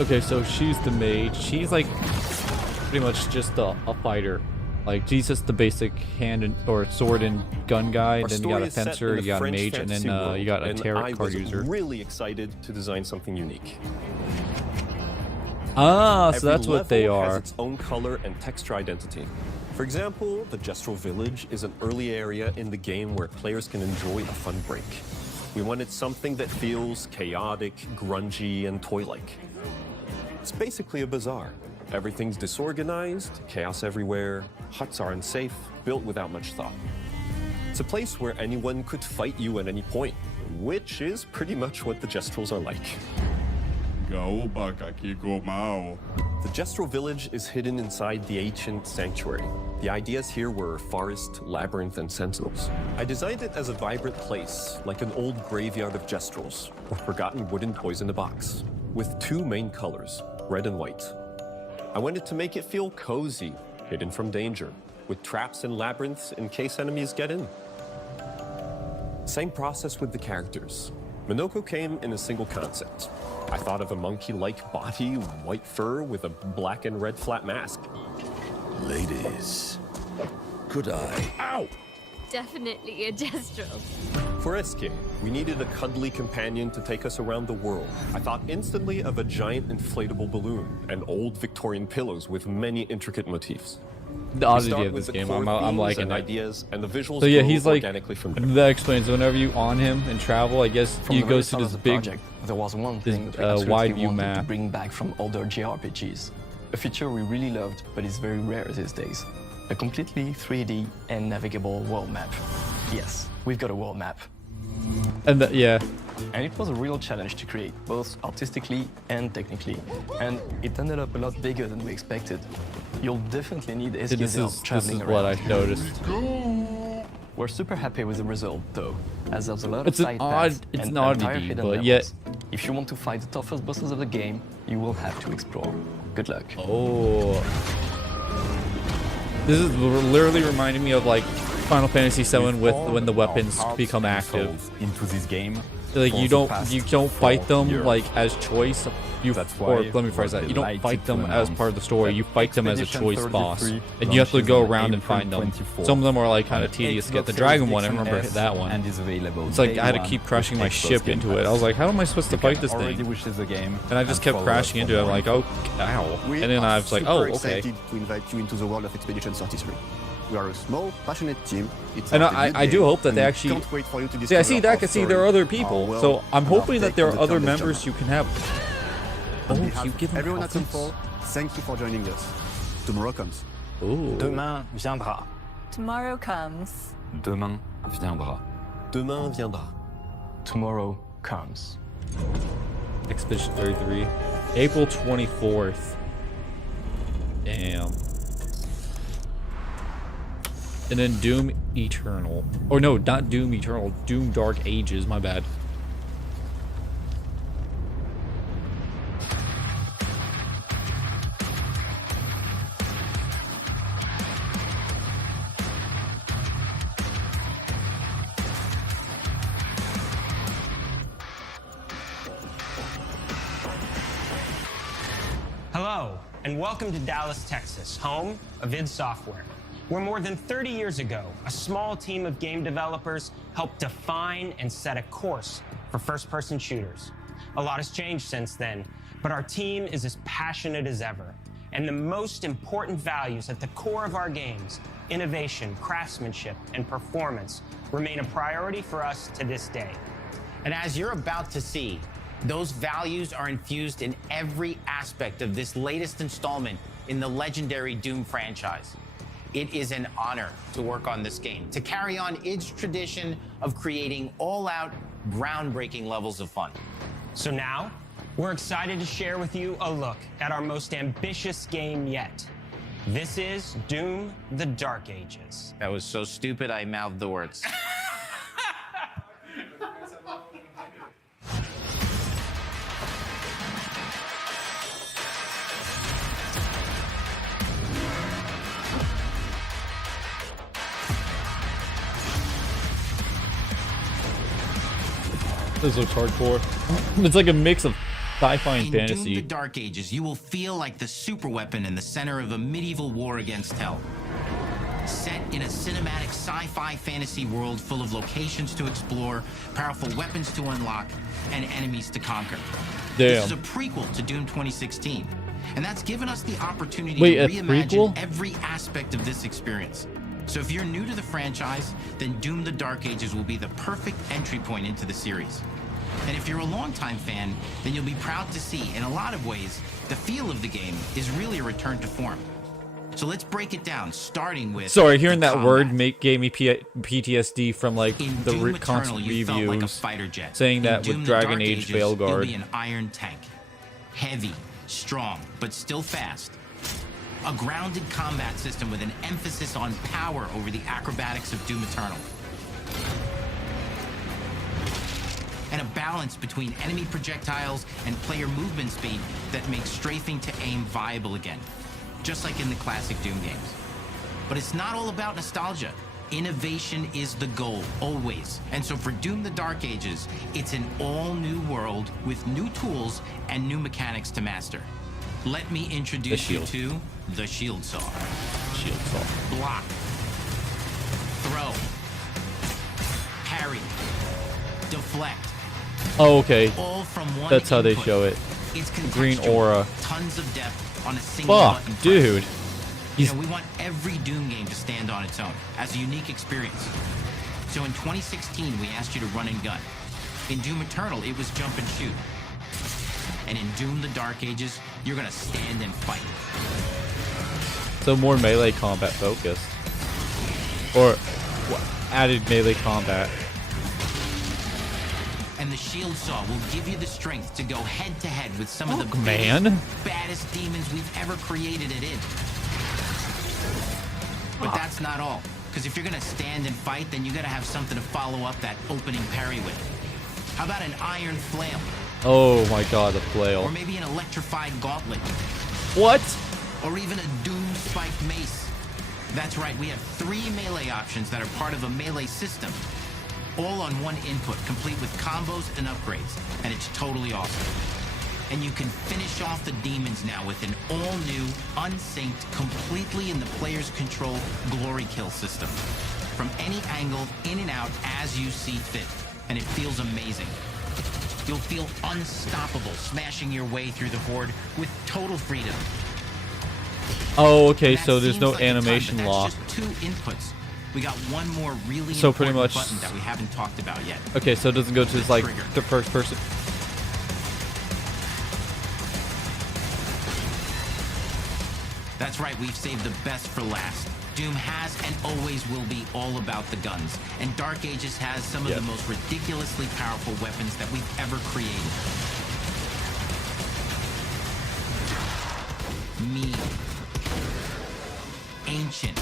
Okay, so she's the mage. She's like pretty much just a fighter. Like she's just the basic hand and or sword and gun guy. Our Then you got story a is set fencer, in the you got a French mage, and then fantasy world, you got a and tarot I card was user. really excited to design something unique. Ah, so Every that's what they level are. has its own color and texture identity. For example, the Jestroll Village is an early area in the game where players can enjoy a fun break. We wanted something that feels chaotic, grungy, and toy-like. It's basically a bazaar. Everything's disorganized, chaos everywhere, huts are unsafe, built without much thought. It's a place where anyone could fight you at any point, which is pretty much what the Jestrolls are like. The Jestroll village is hidden inside the ancient sanctuary. The ideas here were forest, labyrinth, and sentinels. I designed it as a vibrant place, like an old graveyard of Jestrolls, or forgotten wooden toys in a box, with two main colors, red and white. I wanted to make it feel cozy, hidden from danger, with traps and labyrinths in case enemies get in. Same process with the characters. Minoko came in a single concept. I thought of a monkey-like body, white fur with a black and red flat mask. Ladies, could I? Ow! Definitely a Destro. For SK, we needed a cuddly companion to take us around the world. I thought instantly of a giant inflatable balloon and old Victorian pillows with many intricate motifs. The oddity of this game, I'm liking it. Ideas and the visuals so yeah, he's like, organically from there. that explains whenever you on him and travel, I guess From you the go very to start this of the big, project, there was one thing that we absolutely wide view wanted map. to bring back from older JRPGs. A feature we really loved, but is very rare these days. A completely 3D and navigable world map. Yes, we've got a world map. And yeah. And it was a real challenge to create, both artistically and technically. And it ended up a lot bigger than we expected. You'll definitely need SK's help traveling around. What I noticed. We're super happy with the result, though, as there's a lot of It's an side odd- paths it's and an oddity, entire hidden but levels. yet- If you want to fight the toughest bosses of the game, you will have to explore. Good luck. Oh. This is literally reminding me of like Final Fantasy VII with when the weapons become active. Into this game. Like you don't fight them years. like as choice. You That's or why let me phrase that. You don't delighted fight them to as announce part of the story. You fight them as a Expedition choice boss, 33 and you have to launches go on around and April find them. 24. Some of them are like kind On of tedious to get. The Xbox dragon Series one, I X remember S that one. And is available It's like day I had to one keep crashing my with ship Xbox Game into it. Pass. I was like, how am I supposed to You fight can this already thing? wish the game And I just kept follow crashing up into it. for I'm like, more. oh, ow. We And then I was like, oh, super okay. excited to invite you into the world of Expedition 33. We are a small, passionate team. It's And our debut I do game, hope that and they we actually. can't wait for you to See, I discover see that. our I see there story, are other our people. world, So I'm and our hoping that take there on are the other turn-based members genre. you can have. On Oh, behalf you of give them everyone at confidence? Sunfall, thank you for joining us. Tomorrow comes. Ooh. Demain viendra. Tomorrow comes. Demain viendra. Demain viendra. Tomorrow comes. Expedition 33, April 24th. Damn. And then Doom Eternal. Or no, not Doom Eternal. Doom Dark Ages. My bad. Hello, and welcome to Dallas, Texas, home of id Software, where more than 30 years ago, a small team of game developers helped define and set a course for first-person shooters. A lot has changed since then, but our team is as passionate as ever. And the most important values at the core of our games, innovation, craftsmanship, and performance, remain a priority for us to this day. And as you're about to see, those values are infused in every aspect of this latest installment in the legendary Doom franchise. It is an honor to work on this game, to carry on its tradition of creating all-out, groundbreaking levels of fun. So now, we're excited to share with you a look at our most ambitious game yet. This is Doom: The Dark Ages. That was so stupid I mouthed the words. This looks hardcore. It's like a mix of sci-fi and In Doom: The fantasy. Dark Ages, you will feel like the superweapon in the center of a medieval war against hell. Set in a cinematic sci-fi fantasy world full of locations to explore, powerful weapons to unlock, and enemies to conquer. This Damn. is a prequel to Doom 2016, and that's given us the opportunity Wait, to a reimagine prequel? every aspect of this experience. So if you're new to the franchise, then Doom: The Dark Ages will be the perfect entry point into the series. And if you're a longtime fan, then you'll be proud to see, in a lot of ways, the feel of the game is really a return to form. So let's break it down, starting with... Sorry, hearing the that combat. word gave me PTSD from like the Doom constant Eternal, you felt like a reviews fighter jet. saying In that Doom: with The Dragon Dark Age Ages, You'll Veilguard. be an iron tank. Heavy, strong, but still fast. A grounded combat system with an emphasis on power over the acrobatics of Doom Eternal. And a balance between enemy projectiles and player movement speed that makes strafing to aim viable again, just like in the classic Doom games. But it's not all about nostalgia. Innovation is the goal, always. And so for Doom the Dark Ages, it's an all-new world with new tools and new mechanics to master. Let me introduce you to the Shield Saw. Shield Saw. Block. Throw. Parry. Deflect. Oh, okay. All from one That's how they input. show it. It's Green contextual, aura. Tons of depth on a single Fuck, button press. dude. You know, we want every Doom game to stand on its own as a unique experience. So in 2016, we asked you to run and gun. In Doom Eternal, it was jump and shoot. And in Doom the Dark Ages, you're gonna stand and fight. So more melee combat focus. Or added melee combat. And the Shield Saw will give you the strength to go head to head with some of the man. baddest demons we've ever created at id. But that's not all. Because if you're gonna stand and fight, then you gotta have something to follow up that opening parry with. How about an iron flail? Oh my god, the flail. Or maybe an electrified gauntlet. What? Or even a Doom spiked mace. That's right, we have 3 melee options that are part of a melee system. All on one input, complete with combos and upgrades. And it's totally awesome. And you can finish off the demons now with an all-new, unsynced, completely in the player's control glory kill system. From any angle, in and out, as you see fit. And it feels amazing. You'll feel unstoppable, smashing your way through the horde with total freedom. Oh, okay, so there's Seems no like a ton, animation but lock. that's just 2 inputs. We got one more really So pretty important much- button that we haven't talked about yet. Okay, so it doesn't go to his, like, the first person. That's right, we've saved the best for last. Doom has and always will be all about the guns. And Dark Ages has some of the most ridiculously powerful weapons that we've ever created. Mean. Ancient.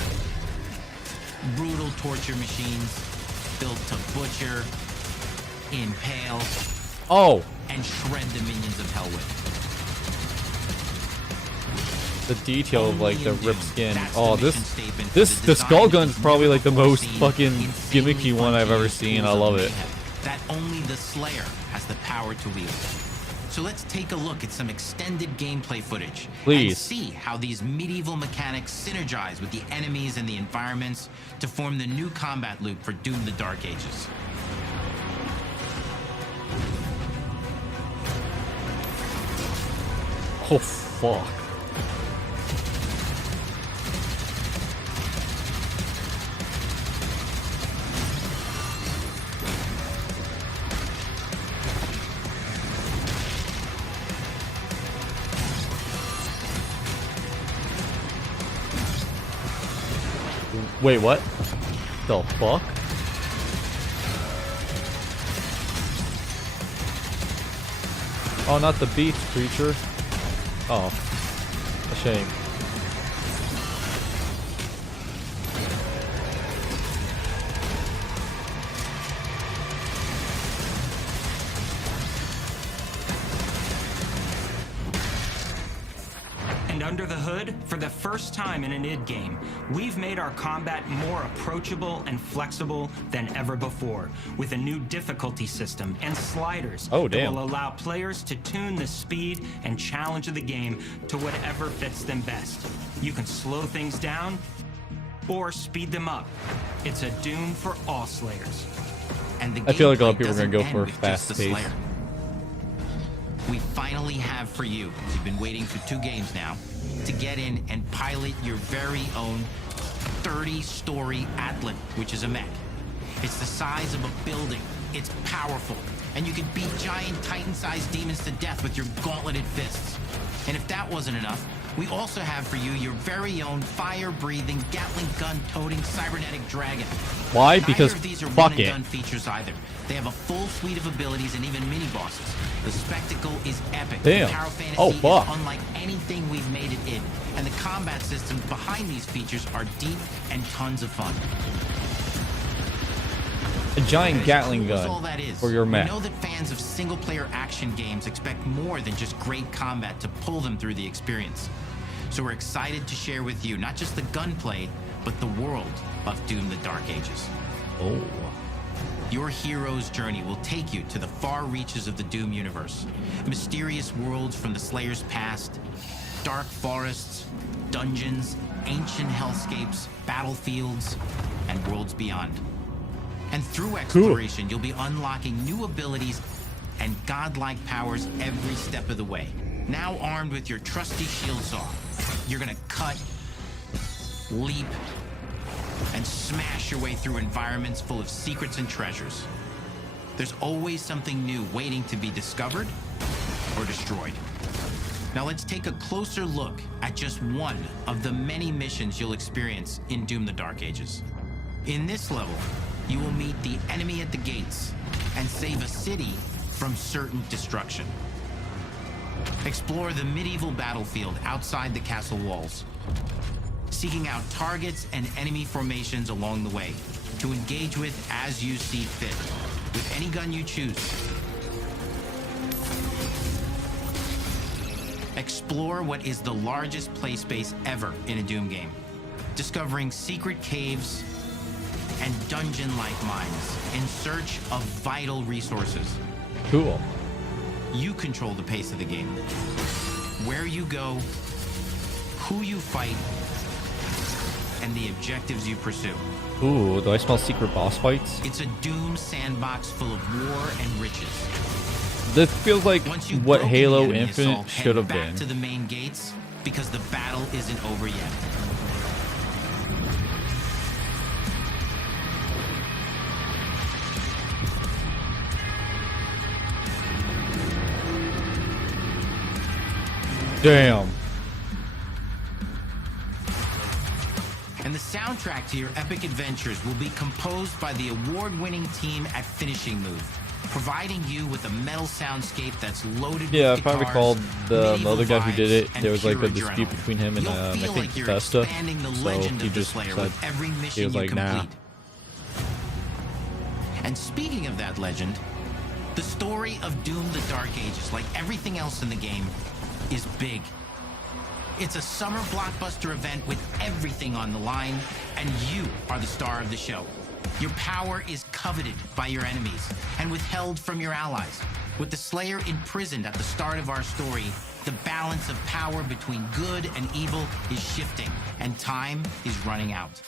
Brutal torture machines built to butcher, impale, and shred the minions of hell with. The detail of like the ripped skin. Oh, the skull gun's probably like the most fucking gimmicky one I've ever seen. I love it. That only the Slayer has the power to wield. So let's take a look at some extended gameplay footage. Please. And see how these medieval mechanics synergize with the enemies and the environments to form the new combat loop for Doom the Dark Ages. Oh, fuck. Wait, what? The fuck? Oh, not the beast creature. Oh, a shame. And under the hood, for the first time in an id game, we've made our combat more approachable and flexible than ever before, with a new difficulty system and sliders that will allow players to tune the speed and challenge of the game to whatever fits them best. You can slow things down or speed them up. It's a Doom for all Slayers. And the I feel like a lot of gameplay people are gonna go doesn't for end with just fast the pace. Slayer. We finally have for you, you've been waiting for 2 games now, to get in and pilot your very own 30-story Atlan, which is a mech. It's the size of a building, it's powerful, and you can beat giant Titan-sized demons to death with your gauntleted fists. And if that wasn't enough, we also have for you your very own fire-breathing, Gatling gun-toting cybernetic dragon. Why? Neither Because of these are fuck one-and-done it. features either. They have a full suite of abilities and even mini-bosses. The spectacle is epic. Damn. Tower Fantasy Oh, fuck. is unlike anything we've made it in. And the combat systems behind these features are deep and tons of fun. A giant Gatling As all gun that is, for your we mech. know that fans of single-player action games expect more than just great combat to pull them through the experience. So we're excited to share with you not just the gunplay, but the world of Doom: The Dark Ages. Oh. Your hero's journey will take you to the far reaches of the Doom universe. Mysterious worlds from the Slayer's past, dark forests, dungeons, ancient hellscapes, battlefields, and worlds beyond. And through exploration, you'll be unlocking new abilities and godlike powers every step of the way. Now armed with your trusty shield saw, you're gonna cut, leap, and smash your way through environments full of secrets and treasures. There's always something new waiting to be discovered or destroyed. Now let's take a closer look at just one of the many missions you'll experience in Doom: The Dark Ages. In this level, you will meet the enemy at the gates and save a city from certain destruction. Explore the medieval battlefield outside the castle walls, seeking out targets and enemy formations along the way to engage with as you see fit, with any gun you choose. Explore what is the largest play space ever in a Doom game, discovering secret caves and dungeon-like mines in search of vital resources. Cool. You control the pace of the game. Where you go, who you fight, and the objectives you pursue. Ooh, do I smell secret boss fights? It's a Doom sandbox full of war and riches. This feels like what Halo Enemy Infinite assault, should have head back been. to the main gates because the battle isn't over yet. Damn. And the soundtrack to your epic adventures will be composed by the award-winning team at Finishing Move, providing you with a metal soundscape that's loaded Yeah, with if I guitars, recall, the medieval other guy who did it, vibes, there was like a and dispute pure between him and adrenaline. I You'll think feel like you're Bethesda. expanding the So legend he of the just Slayer said with every he mission was you like, nah. complete. And speaking of that legend, the story of Doom: The Dark Ages, like everything else in the game, is big. It's a summer blockbuster event with everything on the line, and you are the star of the show. Your power is coveted by your enemies and withheld from your allies. With the Slayer imprisoned at the start of our story, the balance of power between good and evil is shifting, and time is running out.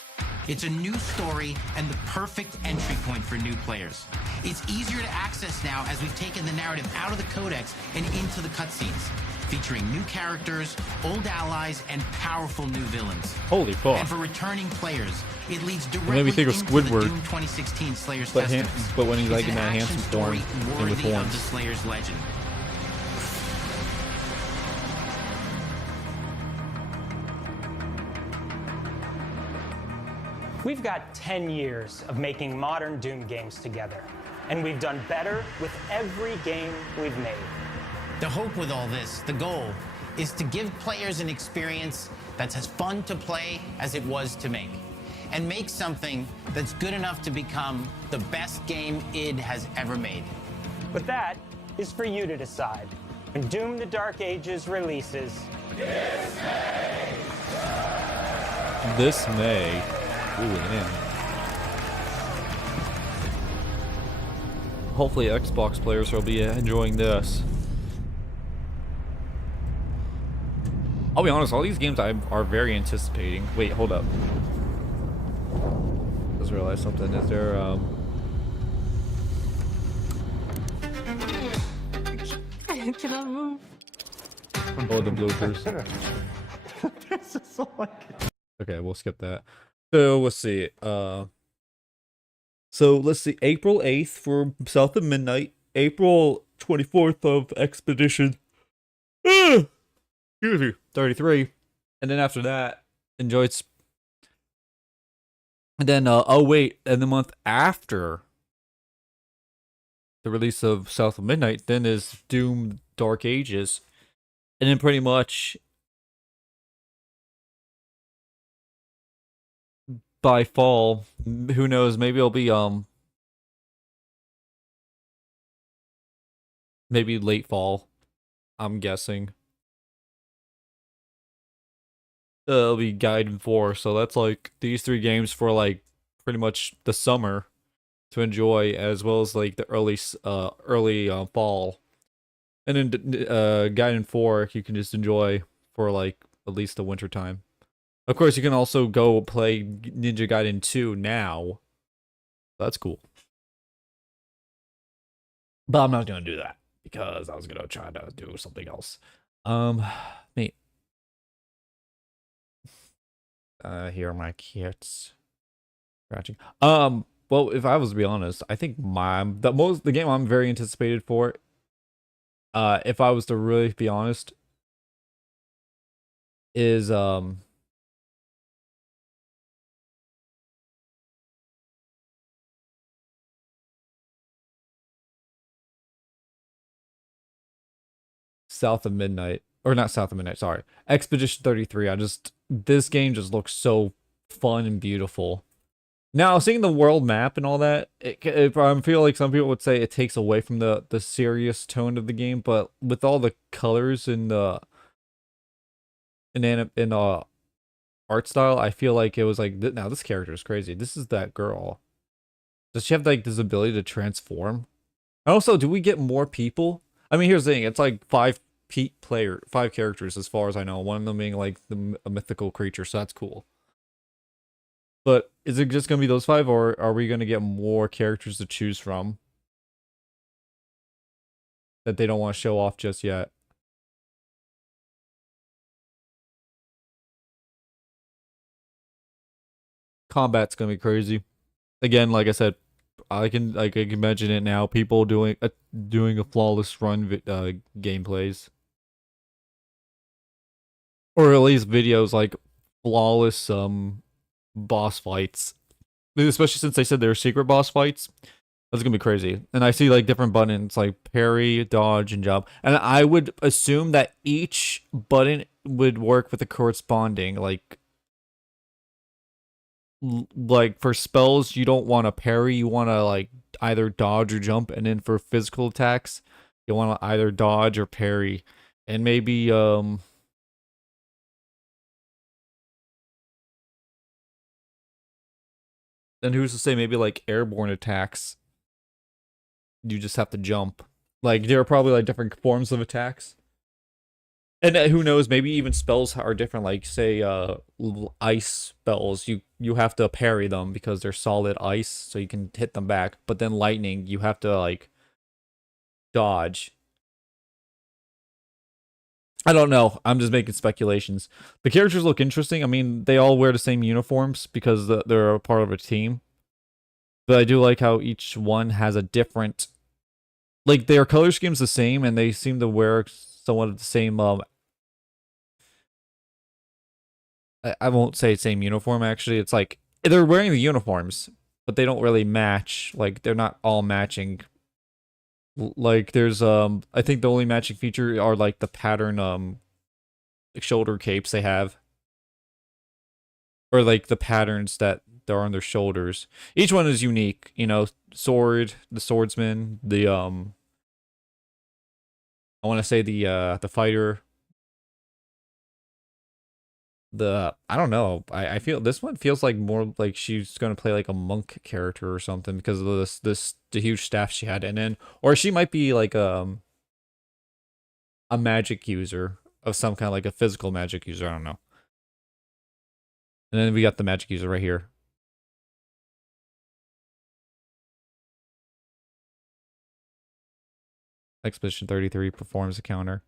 It's a new story and the perfect entry point for new players. It's easier to access now as we've taken the narrative out of the codex and into the cutscenes, featuring new characters, old allies, and powerful new villains. Holy fuck. And for returning players, it leads It made directly me think of into the Squidward. Doom 2016 Slayer's But him, Testaments. but when he's like It's in an that action handsome form story and with worthy of the horns. Slayer's legend. We've got 10 years of making modern Doom games together, and we've done better with every game we've made. The hope with all this, the goal, is to give players an experience that's as fun to play as it was to make, and make something that's good enough to become the best game id has ever made. But that is for you to decide. When Doom: The Dark Ages releases, This May. Ooh, man. Hopefully Xbox players will be enjoying this. I'll be honest, all these games are very anticipating. Wait, hold up. Just realized something. Is there Can I move? oh, the bloopers. This is so like. Okay, we'll skip that. So let's see. So let's see. April 8th for South of Midnight. April 24th of Expedition. Excuse me. 33. And then after that, enjoy its. And then oh wait, and the month after the release of South of Midnight, then is Doom Dark Ages. And then pretty much by fall, who knows, maybe it'll be maybe late fall, I'm guessing. it'll be Gaiden 4. So that's like these 3 games for like pretty much the summer to enjoy, as well as like the early fall. And then Gaiden 4 you can just enjoy for like at least the winter time. Of course, you can also go play Ninja Gaiden 2 now. That's cool. But I'm not gonna do that because I was gonna try to do something else. Mate. Here are my kids scratching. Well, if I was to be honest, I think the game I'm very anticipated for, if I was to really be honest, is South of Midnight. Or not South of Midnight, sorry. Expedition 33. This game just looks so fun and beautiful. Now, seeing the world map and all that, I feel like some people would say it takes away from the serious tone of the game, but with all the colors and the art style, I feel like it was like, now this character is crazy. This is that girl. Does she have like this ability to transform? And also, do we get more people? I mean, here's the thing. It's like 5 characters as far as I know. One of them being like a mythical creature, so that's cool. But is it just going to be those 5, or are we going to get more characters to choose from that they don't want to show off just yet? Combat's going to be crazy. Again, like I said, I can imagine it now. People doing a flawless run gameplays, or at least videos like flawless boss fights. Especially since they said they're secret boss fights. That's gonna be crazy. And I see like different buttons like parry, dodge, and jump. And I would assume that each button would work with the corresponding like for spells you don't want to parry, you want to like either dodge or jump, and then for physical attacks you want to either dodge or parry. And maybe then who's to say, maybe like airborne attacks you just have to jump. Like there are probably like different forms of attacks. And who knows, maybe even spells are different, like say ice spells, you have to parry them because they're solid ice, so you can hit them back. But then lightning, you have to like dodge. I don't know. I'm just making speculations. The characters look interesting. I mean, they all wear the same uniforms because they're a part of a team. But I do like how each one has a different, like their color scheme's the same, and they seem to wear somewhat of the same I won't say same uniform, actually. It's like they're wearing the uniforms, but they don't really match. Like they're not all matching. Like there's I think the only matching feature are like the pattern like shoulder capes they have, or like the patterns that are on their shoulders. Each one is unique, you know. The swordsman, the I want to say the fighter, I don't know. I feel this one feels like more like she's gonna play like a monk character or something because of the huge staff she had, and then, or she might be like a magic user of some kind, like a physical magic user. I don't know. And then we got the magic user right here. Expedition 33 performs a counter.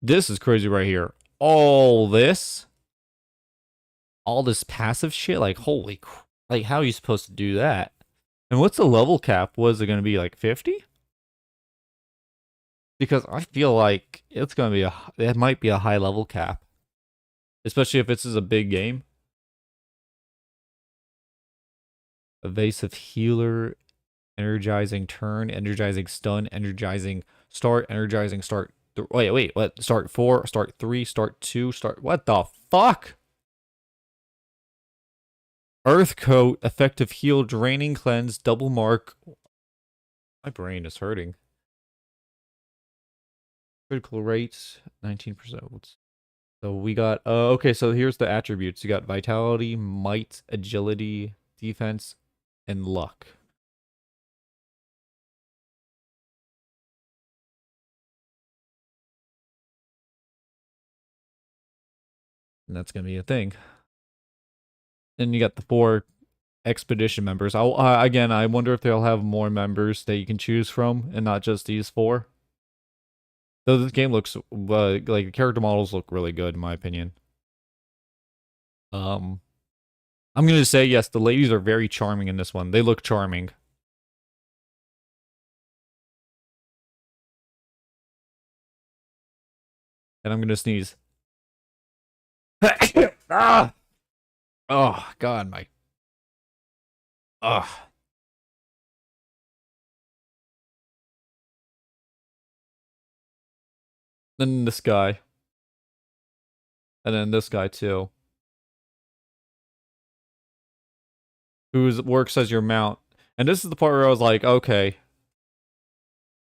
This is crazy right here. All this passive shit, like holy like how are you supposed to do that? And what's the level cap? Was it going to be like 50? Because I feel like it's going to be it might be a high level cap, especially if this is a big game. Evasive healer, energizing turn, energizing stun, energizing start, energizing start. Wait, what? Start 4, start 3, start 2, start. What the fuck? Earth coat, effective heal, draining cleanse, double mark. My brain is hurting. Critical rate, 19%. So we got okay, so here's the attributes. You got vitality, might, agility, defense, and luck. And that's gonna be a thing. Then you got the 4 expedition members. I'll again, I wonder if they'll have more members that you can choose from and not just these 4. Though this game looks like the character models look really good in my opinion. I'm gonna say yes, the ladies are very charming in this one. They look charming. And I'm gonna sneeze. Ah! Oh God, my. Ugh. Then this guy. And then this guy too. Who works as your mount. And this is the part where I was like, okay.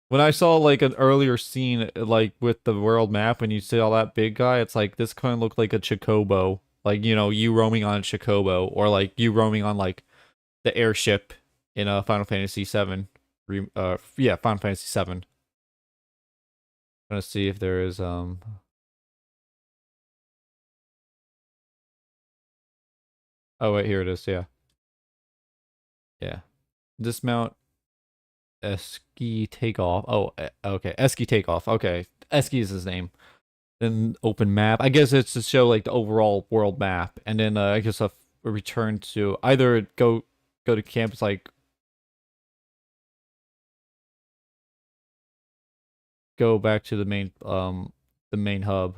When I saw like an earlier scene, like with the world map, and you see all that big guy, it's like this kind of looked like a Chocobo. Like, you know, you roaming on a Chocobo, or like you roaming on like the airship in Final Fantasy 7. Yeah, Final Fantasy 7. Gonna see if there is Oh wait, here it is, yeah. Yeah. Dismount Esky Takeoff. Oh, okay. Esky Takeoff. Okay. Esky is his name. Then open map. I guess it's to show like the overall world map. And then I guess a return to either go to campus like go back to the main hub.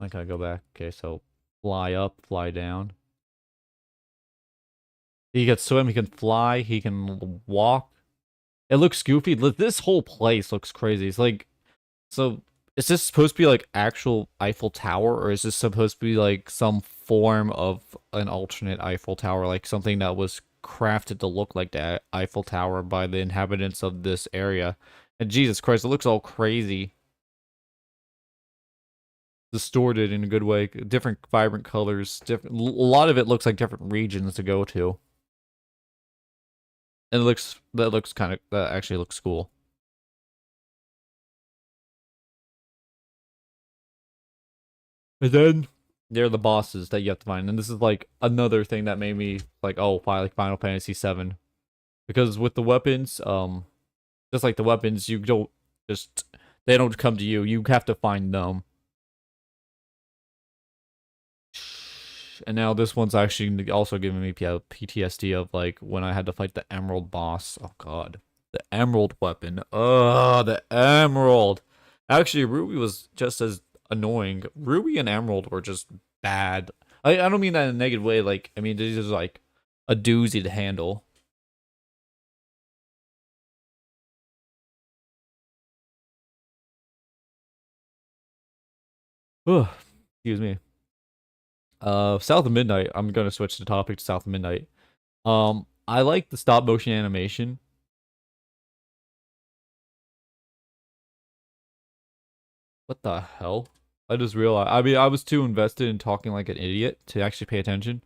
I gotta go back. Okay, so fly up, fly down. He can swim, he can fly, he can walk. It looks goofy. This whole place looks crazy. It's like, so is this supposed to be like actual Eiffel Tower, or is this supposed to be like some form of an alternate Eiffel Tower, like something that was crafted to look like the Eiffel Tower by the inhabitants of this area? And Jesus Christ, it looks all crazy. Distorted in a good way. Different vibrant colors. A lot of it looks like different regions to go to. And that looks kind of, that actually looks cool. And then they're the bosses that you have to find. And this is like another thing that made me like, oh, like Final Fantasy 7. Because with the weapons, just like the weapons, you don't just, they don't come to you. You have to find them. And now this one's actually also giving me PTSD of like when I had to fight the Emerald boss. Oh God, the Emerald weapon. Oh, the Emerald. Actually, Ruby was just as annoying. Ruby and Emerald were just bad. I don't mean that in a negative way. Like, I mean, this is like a doozy to handle. Ugh, excuse me. South of Midnight. I'm gonna switch the topic to South of Midnight. I like the stop motion animation. What the hell? I just realized. I mean, I was too invested in talking like an idiot to actually pay attention.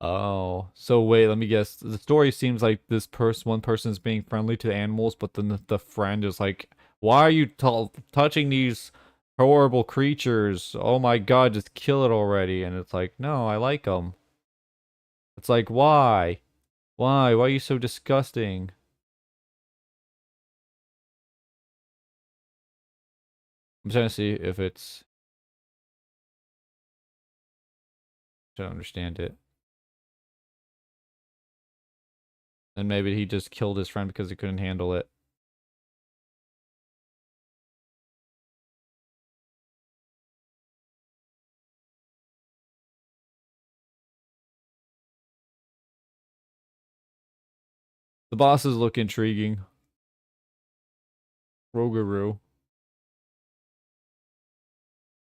Oh, so wait, let me guess. The story seems like this one person is being friendly to animals, but then the friend is like, "Why are you touching these horrible creatures? Oh my God, just kill it already!" And it's like, "No, I like them." It's like, why? Why? Why are you so disgusting? I'm trying to see if it's. I don't understand it. And maybe he just killed his friend because he couldn't handle it. The bosses look intriguing. Rougarou.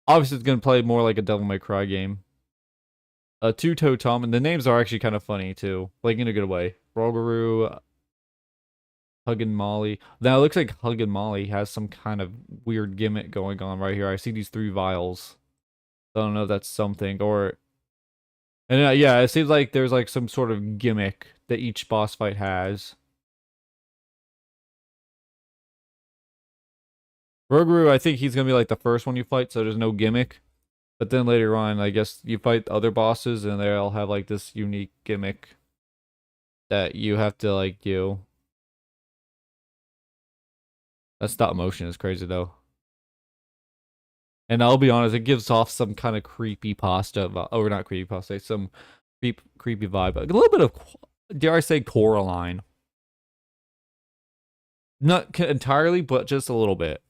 Obviously, it's going to play more like a Devil May Cry game. Two-Toe Tom, and the names are actually kind of funny, too. Like, in a good way. Rougarou, Huggin' Molly. Now it looks like Huggin' Molly has some kind of weird gimmick going on right here. I see these 3 vials. I don't know if that's something or... And yeah, it seems like there's like some sort of gimmick that each boss fight has. Rougarou, I think he's gonna be like the first one you fight, so there's no gimmick. But then later on, I guess you fight other bosses and they'll have like this unique gimmick that you have to like do. That stop motion is crazy though. And I'll be honest, it gives off some kind of creepy pasta, or not creepy pasta, some creepy vibe. A little bit of, dare I say, Coraline. Not entirely, but just a little bit.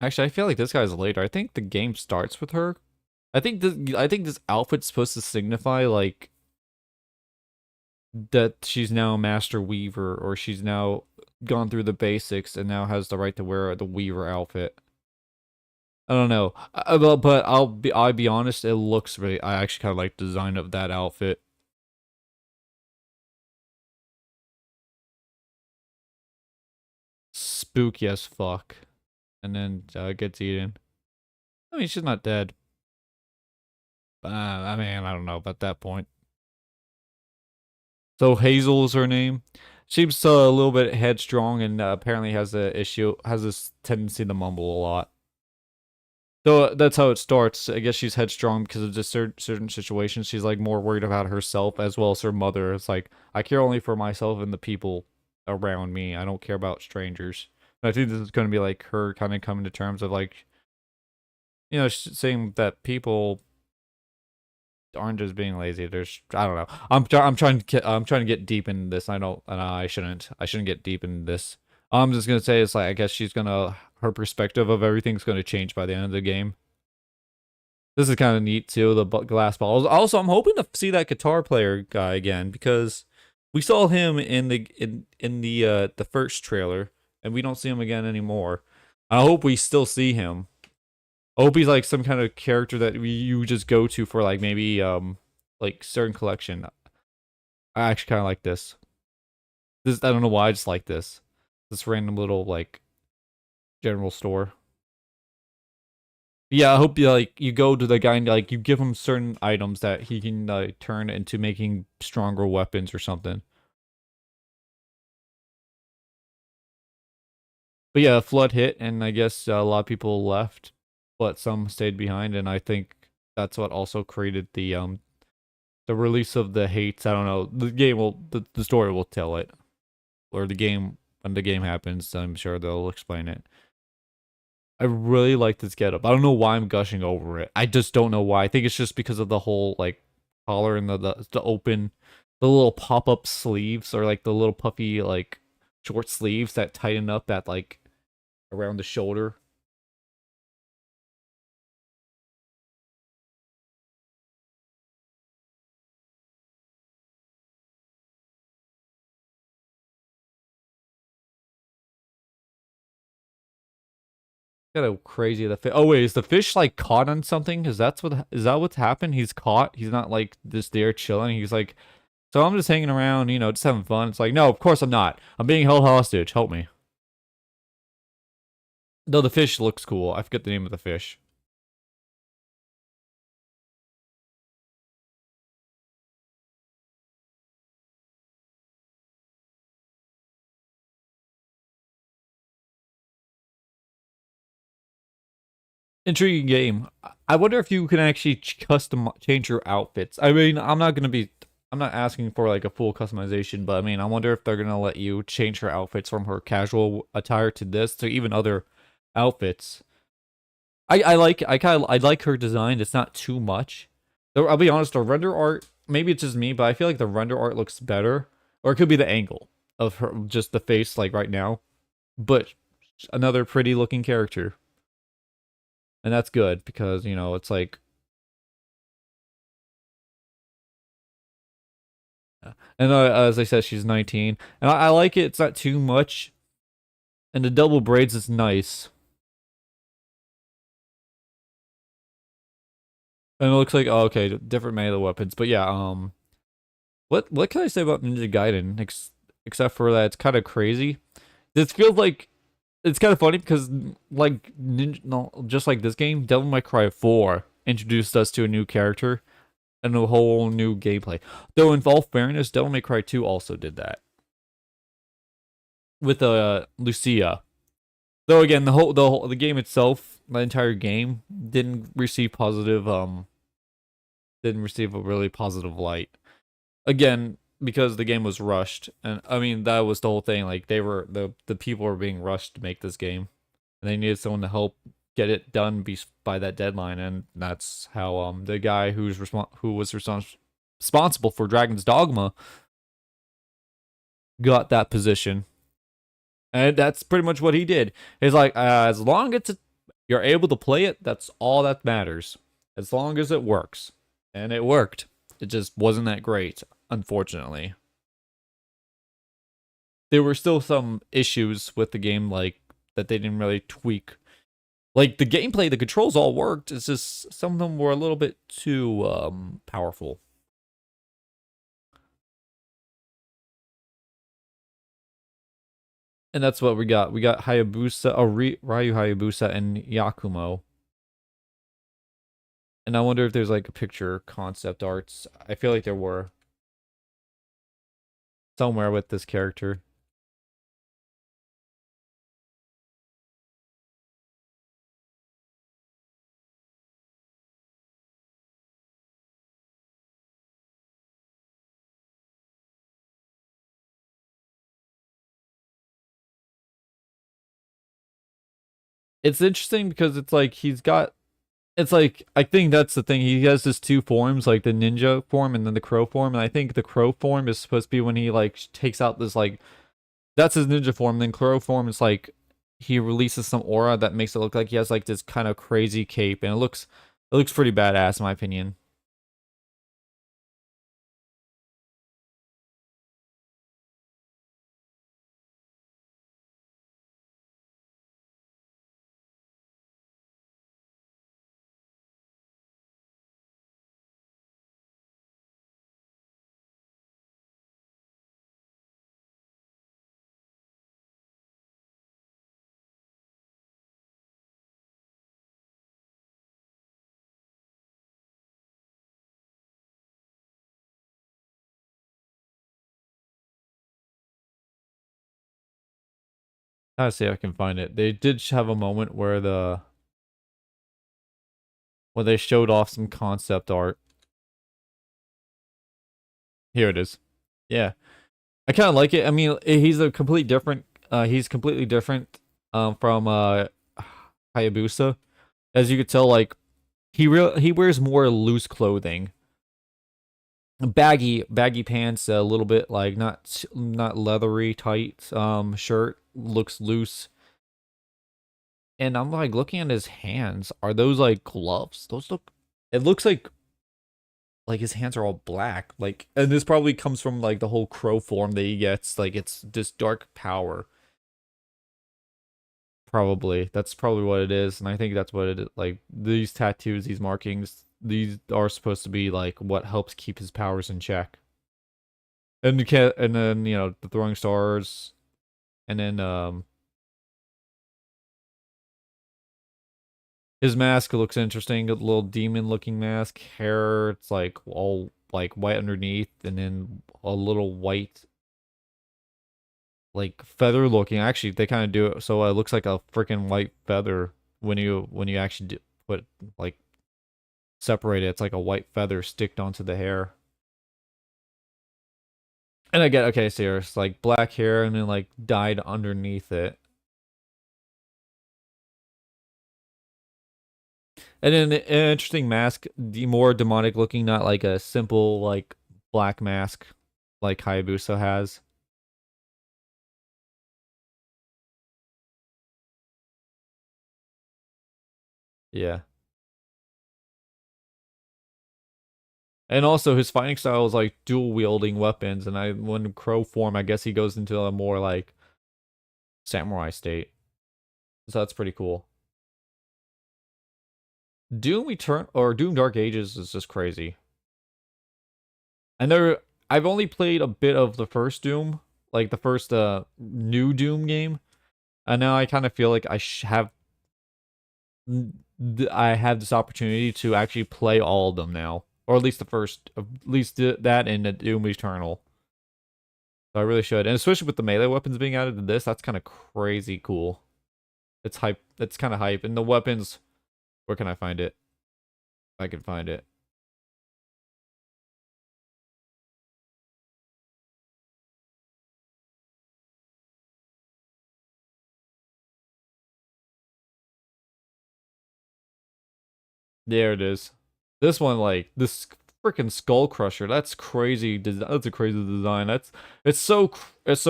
Actually, I feel like this guy's later. I think the game starts with her. I think this outfit's supposed to signify like that she's now a master weaver, or she's now gone through the basics and now has the right to wear the weaver outfit. I don't know, but I'll be honest. It looks really. I actually kind of like the design of that outfit. Spooky as fuck, and then gets eaten. I mean, she's not dead. I mean, I don't know about that point. So Hazel is her name. Seems a little bit headstrong and apparently has this tendency to mumble a lot. So that's how it starts. I guess she's headstrong because of just certain situations. She's like more worried about herself as well as her mother. It's like, I care only for myself and the people around me. I don't care about strangers. And I think this is going to be like her kind of coming to terms of like, you know, saying that people aren't just being lazy. There's, I don't know. I'm trying to get deep in this. I shouldn't get deep in this. I'm just gonna say it's like, I guess she's gonna, her perspective of everything's gonna change by the end of the game. This is kind of neat too. The glass balls. Also, I'm hoping to see that guitar player guy again because we saw him in the first trailer and we don't see him again anymore. I hope we still see him. I hope he's like some kind of character that you just go to for like maybe like certain collection. I actually kind of like this. I don't know why I just like this. This random little like general store. Yeah, I hope you go to the guy and like you give him certain items that he can turn into making stronger weapons or something. But yeah, a flood hit and I guess a lot of people left, but some stayed behind, and I think that's what also created the release of the hates. I don't know. The game will the story will tell it, or the game when the game happens. I'm sure they'll explain it. I really like this getup. I don't know why I'm gushing over it. I just don't know why. I think it's just because of the whole like collar and the open, the little pop up sleeves, or like the little puffy like short sleeves that tighten up at like around the shoulder. Got a crazy the fish. Oh wait, is the fish like caught on something? Is that what's happened? He's caught. He's not like just there chilling. He's like, so I'm just hanging around, you know, just having fun. It's like, no, of course I'm not. I'm being held hostage. Help me. Though the fish looks cool. I forget the name of the fish. Intriguing game. I wonder if you can actually change your outfits. I mean, I'm not asking for like a full customization, but I mean, I wonder if they're gonna let you change her outfits from her casual attire to this to even other outfits. I like her design. It's not too much. Though I'll be honest, the render art, maybe it's just me, but I feel like the render art looks better, or it could be the angle of her, just the face like right now. But another pretty looking character. And that's good because, you know, it's like... And as I said, she's 19. And I like it. It's not too much. And the double braids is nice. And it looks like, oh, okay, different melee weapons. But yeah, what can I say about Ninja Gaiden? Except for that, it's kind of crazy. This feels like it's kind of funny because like just like this game, Devil May Cry 4 introduced us to a new character and a whole new gameplay. Though in all fairness, Devil May Cry 2 also did that with Lucia. Though again, the game itself, the entire game didn't receive a really positive light. Again, because the game was rushed, and I mean that was the whole thing. Like the people were being rushed to make this game, and they needed someone to help get it done by that deadline, and that's how the guy who was responsible for Dragon's Dogma got that position, and that's pretty much what he did. He's like, as long as you're able to play it, that's all that matters. As long as it works, and it worked. It just wasn't that great, unfortunately. There were still some issues with the game, like, that they didn't really tweak. Like, the gameplay, the controls all worked. It's just some of them were a little bit too powerful. And that's what we got. We got Hayabusa, Ryu Hayabusa, and Yakumo. And I wonder if there's like a picture concept arts. I feel like there were. Somewhere with this character. It's interesting because it's like it's like, I think that's the thing. He has his two forms, like the ninja form and then the crow form. And I think the crow form is supposed to be when he like takes out this like, that's his ninja form. And then crow form is like, he releases some aura that makes it look like he has like this kind of crazy cape. And it looks pretty badass in my opinion. I'll see if I can find it. They did have a moment where they showed off some concept art. Here it is. Yeah. I kind of like it. I mean, he's completely different from Hayabusa. As you could tell, like he wears more loose clothing. Baggy pants, a little bit like not leathery tight shirt, looks loose. And I'm like looking at his hands. Are those like gloves? It looks like his hands are all black. Like, and this probably comes from like the whole crow form that he gets. Like, it's this dark power. Probably. That's probably what it is. And I think that's what it is. Like, these tattoos, these markings, these are supposed to be like what helps keep his powers in check. And then, you know, the throwing stars. And then his mask looks interesting. A little demon looking mask. Hair, it's like all like white underneath, and then a little white like feather looking. Actually, they kind of do it so it looks like a freaking white feather when you actually separate it. It's like a white feather sticked onto the hair. And I get, okay, so it's like black hair and then like dyed underneath it. And then an interesting mask, the more demonic looking, not like a simple like black mask like Hayabusa has. Yeah. And also his fighting style is like dual wielding weapons, and when crow form, I guess he goes into a more like samurai state. So that's pretty cool. Doom Dark Ages is just crazy. I know I've only played a bit of the first Doom, like the first new Doom game, and now I kind of feel like I have this opportunity to actually play all of them now, or at least the first, at least that and the Doom Eternal. So I really should, and especially with the melee weapons being added to this, that's kind of crazy cool. It's hype. It's kind of hype, and the weapons. Where can I find it? If I can find it. There it is. This one, like, this freaking Skull Crusher, that's crazy. That's a crazy design. It's so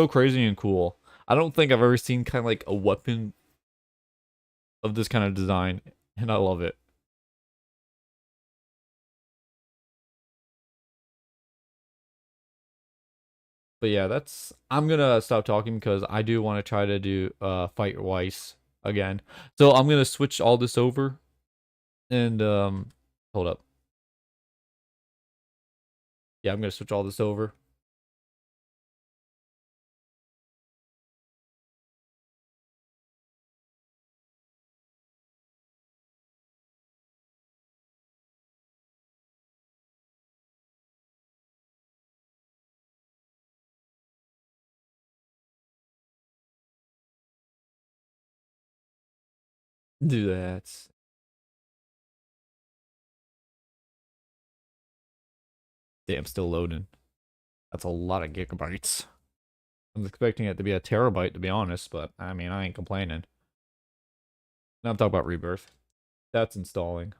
crazy and cool. I don't think I've ever seen kind of like a weapon of this kind of design, and I love it. But yeah, I'm gonna stop talking because I do want to try to do fight Weiss again. So I'm gonna switch all this over and hold up. Yeah, I'm gonna switch all this over. Do that. Damn, still loading. That's a lot of gigabytes. I was expecting it to be a terabyte, to be honest, but I mean, I ain't complaining. Now I'm talking about Rebirth. That's installing.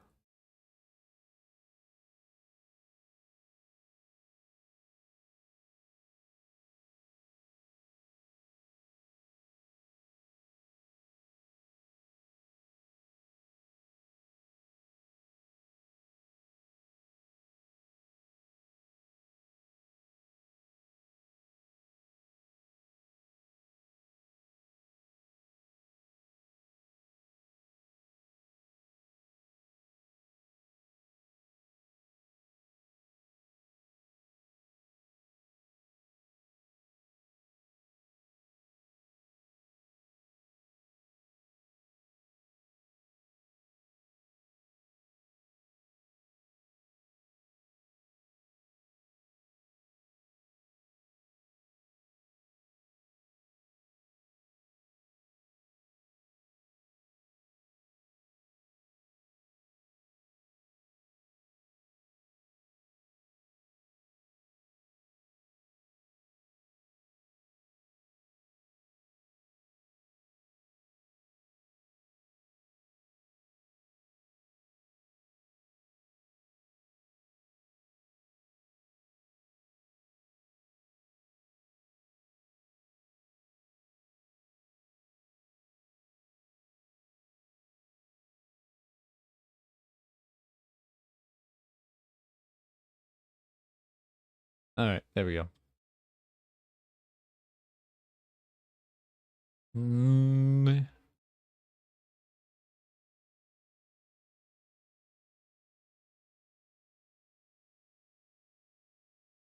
Alright, there we go.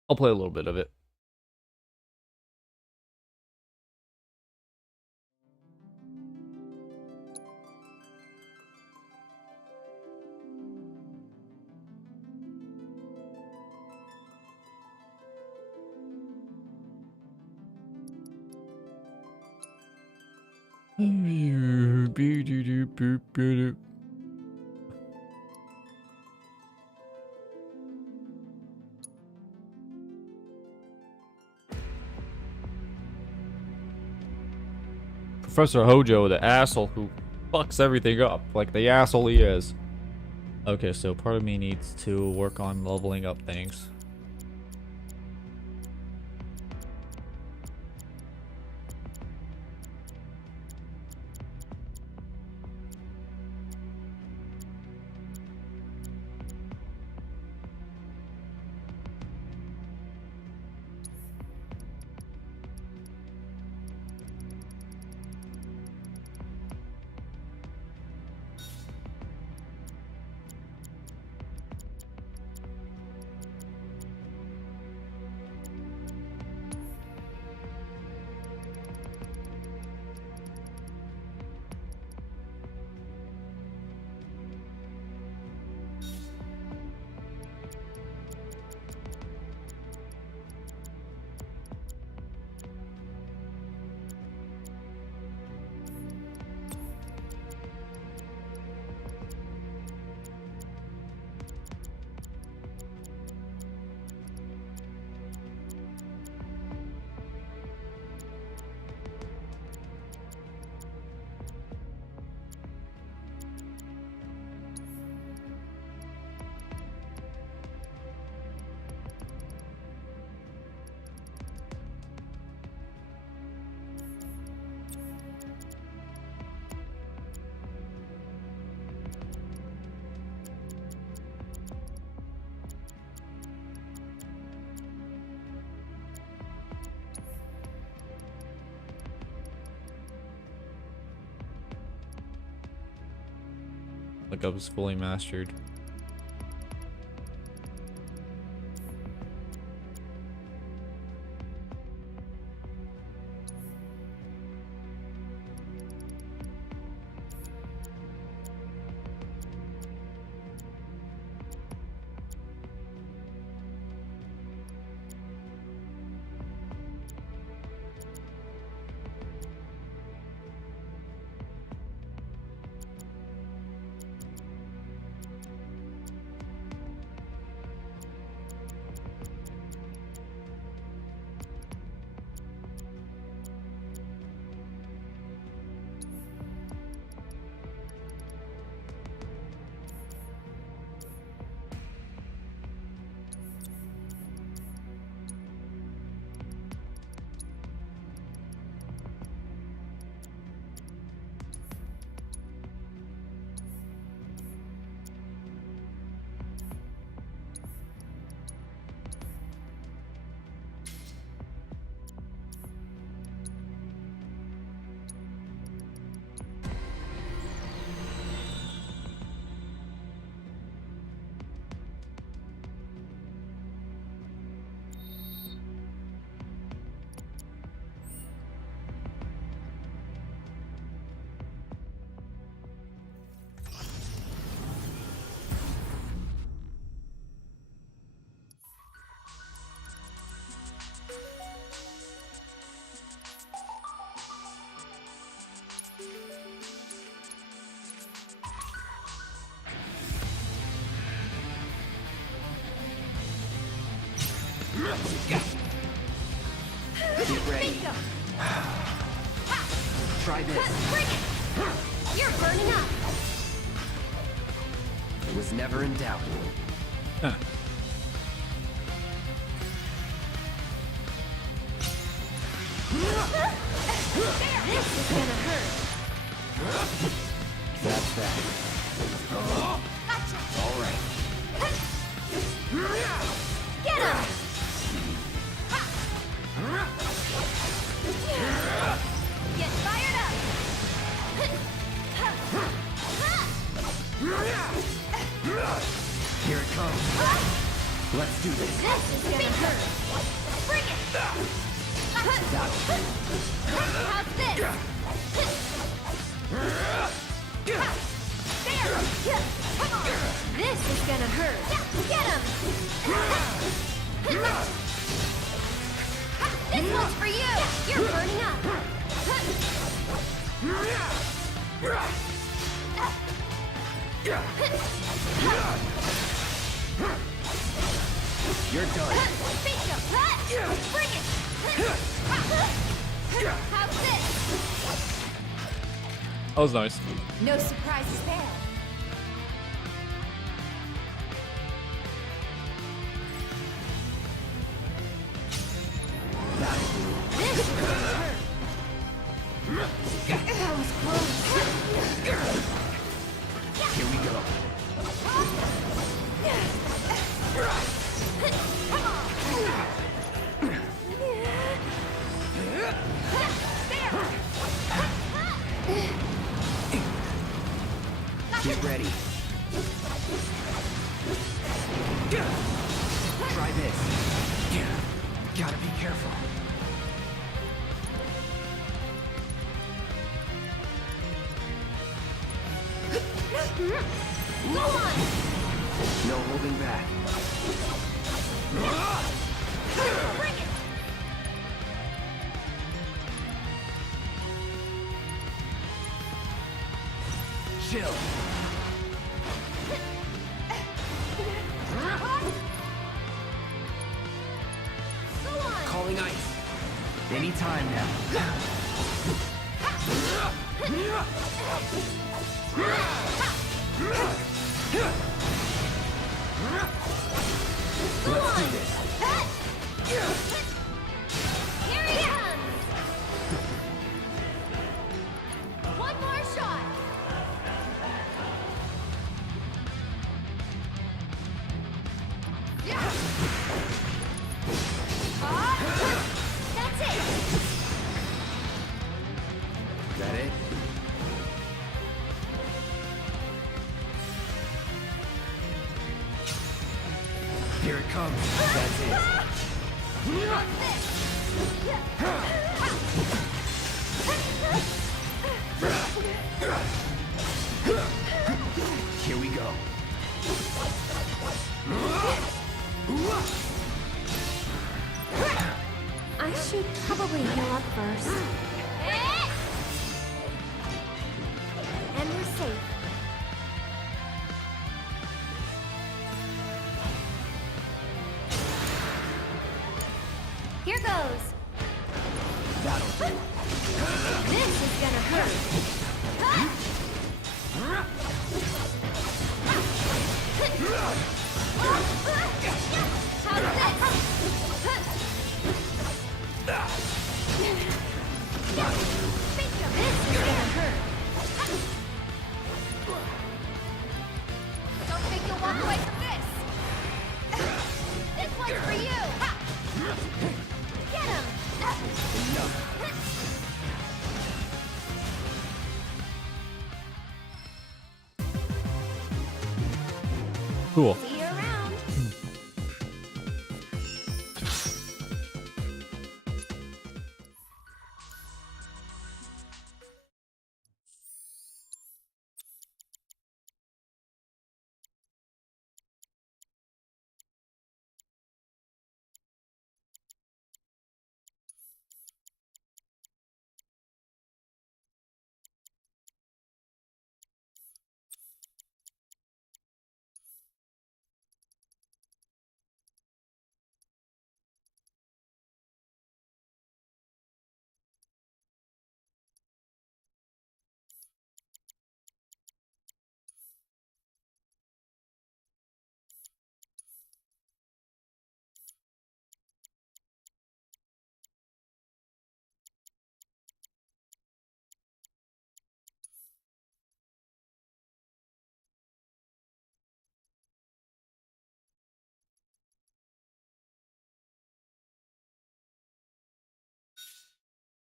I'll play a little bit of it. Professor Hojo, the asshole who fucks everything up, like the asshole he is. Okay, so part of me needs to work on leveling up things. Like I was fully mastered. Get ready. Try this. Bring it! You're burning up! It was never in doubt. Huh. This is gonna hurt. That's that. Gotcha! All right. Get him! Get fired up! Here it comes. Let's do this. This is gonna hurt. Bring it! Got it. How's this? There! Come on! This is gonna hurt. Get him! This one's for you! You're burning up! You're done. Bingo! Bring it! How's this? That was nice. No surprises there. This is gonna hurt. That was close. Here we go. Come on. Get ready. Try this. Gotta be careful. Go on. No holding back. Bring it. Chill. Go on. Calling ice. Anytime now. Let's do this. Here he comes. One more shot. That's it. Is that it? comes. That's it. Here we go. I should probably heal up first. And we're safe. Here goes. That'll do. This is gonna hurt. Don't think you'll walk away from this. This one's for you. Get him. Cool. See you around.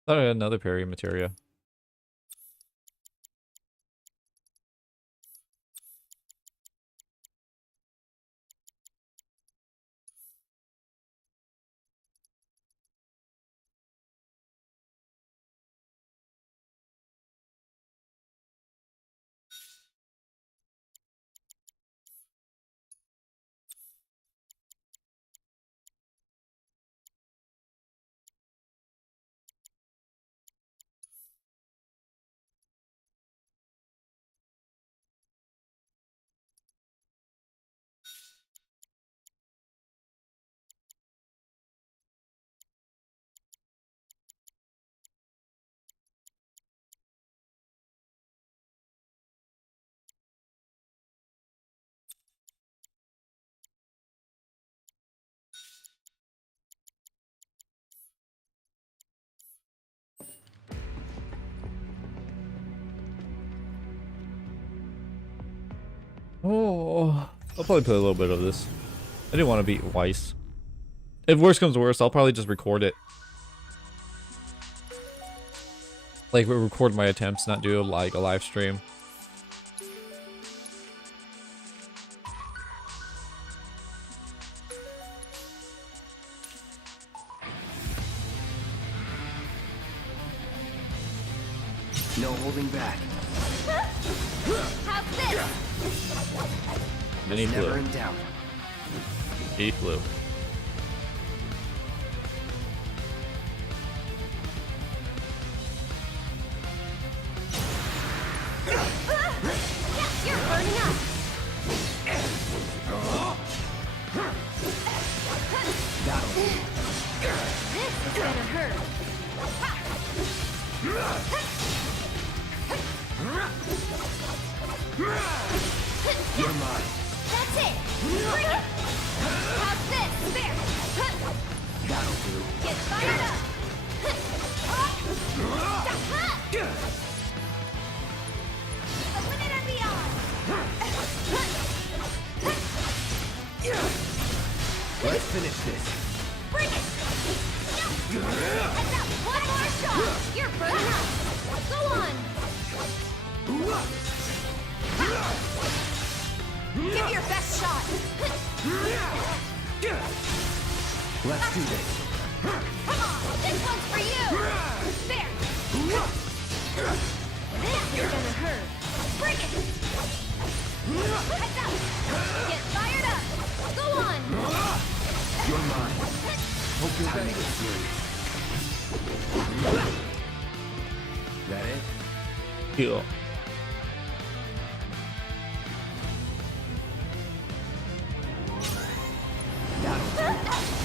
Thought I had another parry materia. Oh, I'll probably play a little bit of this. I didn't want to beat Weiss. If worse comes to worse, I'll probably just record it. Like, record my attempts, not do like a live stream. No holding back. How's this? Then he Never flew. in doubt. He flew. You're burning up. That'll do. This is gonna hurt. You're mine. That's it. Bring it. How's this? There. That'll do. Get fired up. The limit and beyond. Let's finish this. Bring it. Heads up. One more shot. You're burning up. Go on. Give your best shot. Let's do this. Come on, this one's for you. There. This is gonna hurt. Bring it. Heads up. Get fired up. Go on. You're mine. Hope you're ready. That it? Cool.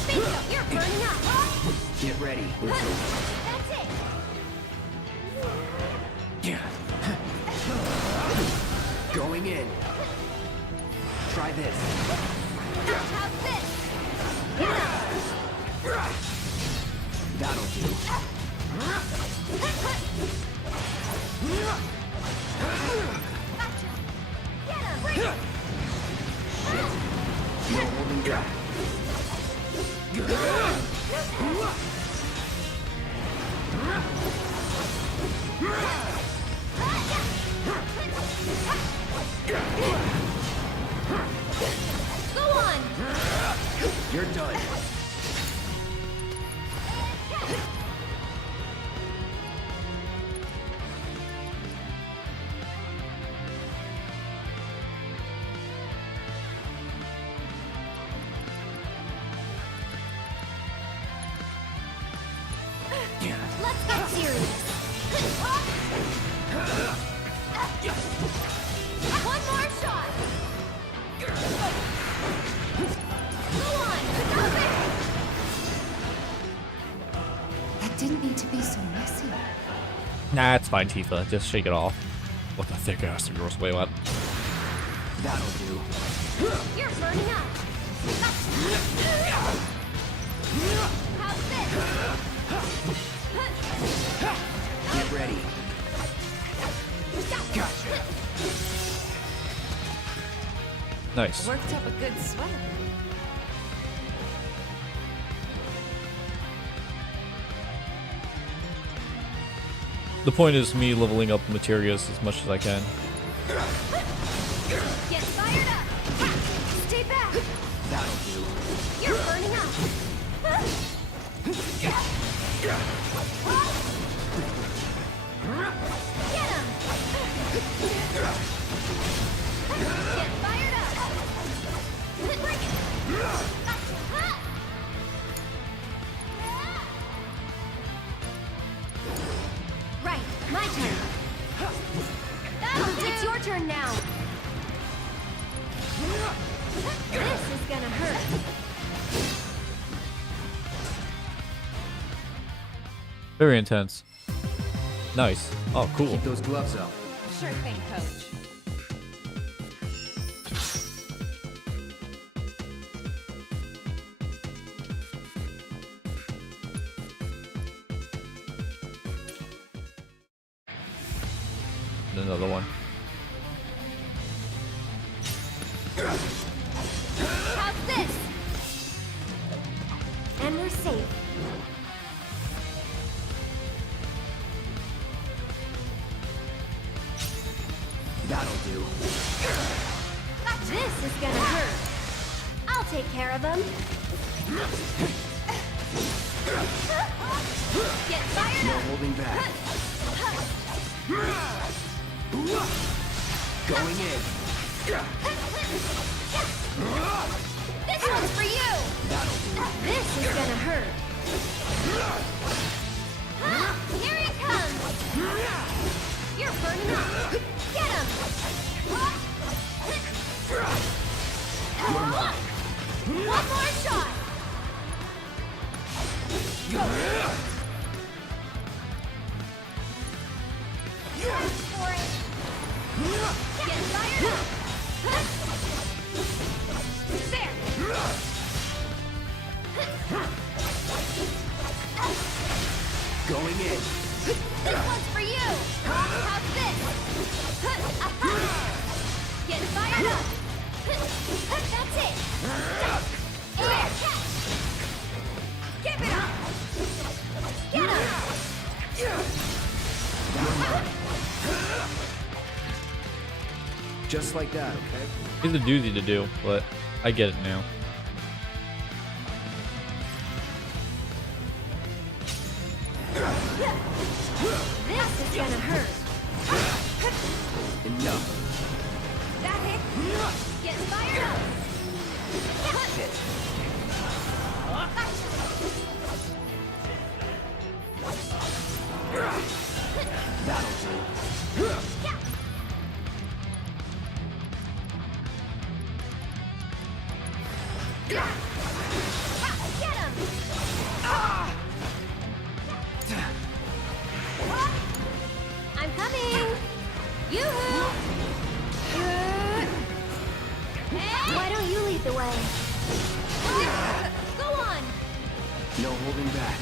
Bingo, you're burning up. Get ready. It's over. That's it. Going in. Try this. How's this? That'll do. Gotcha. Get him. Bring it. No holding back. Go on. You're done. Let's get serious. One more shot. Go on. Stop it. That didn't need to be so messy. Nah, it's fine, Tifa. Just shake it off. What the thick ass girls? Wait, what? That'll do. You're burning up. How's this? Get ready. Gotcha. Nice. Worked up a good sweat. The point is me leveling up materials as much as I can. Get fired up. Stay back. That'll do. You're burning up. Get him. Get fired up. Bring it. Right, my turn. It's your turn now. This is gonna hurt. Very intense. Nice. Oh, cool. Keep those gloves up. Sure thing, coach. Another one. How's this? And we're safe. That'll do. This is gonna hurt. I'll take care of him. Get fired No up. holding back. Going in. This one's for you. That'll do. This is gonna hurt. Here he comes. You're burning up. Get him. One more shot. For it. Get fired up. There. Going in. This one's for you. How's this? Get fired up. That's it. Air catch. Give it up. Get him. Just like that, okay? It's a doozy to do, but I get it now. This is gonna hurt. Enough. That hit. Get fired up. Catch it. That'll do. Get him. I'm coming. Yoo-hoo. Why don't you lead the way? Go on. No holding back.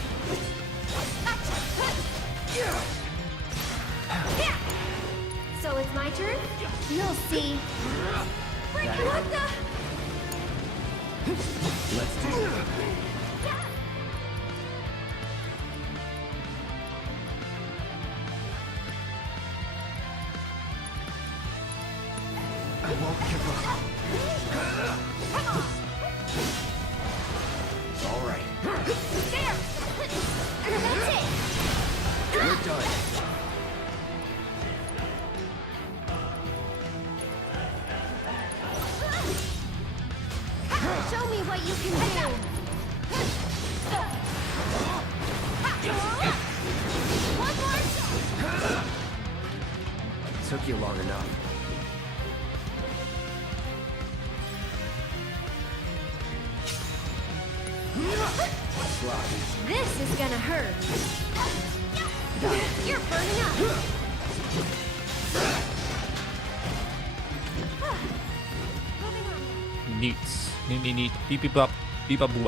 So it's my turn? You'll see. What the? Let's do it. I won't give up. All right. There. That's it. We're done. Show me what you can do. One more. Took you long enough. Sloppy. This is gonna hurt. You're burning up. Neats. Neat. Beep beep bop. Beep bop boo. You're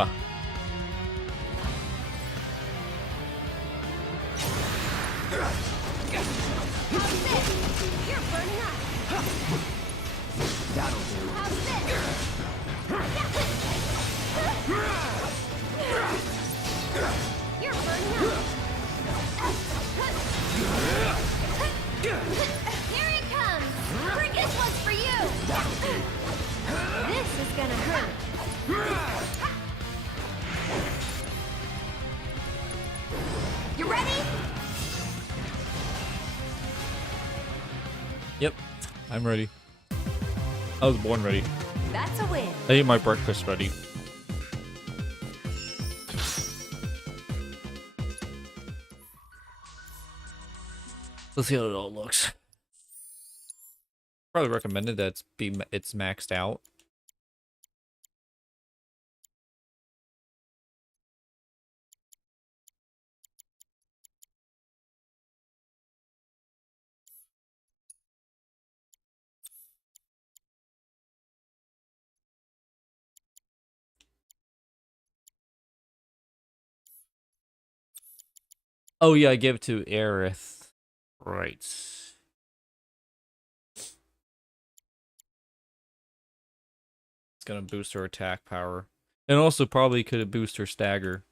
burning up. That'll do. How's this? You're burning up. Here it comes. This one's for you. This is gonna hurt. You ready? Yep, I'm ready. I was born ready. That's a win. I ate my breakfast ready. Let's see how it all looks. Probably recommended that it's maxed out. Oh yeah, I gave it to Aerith. Right. It's gonna boost her attack power. And also probably could boost her stagger.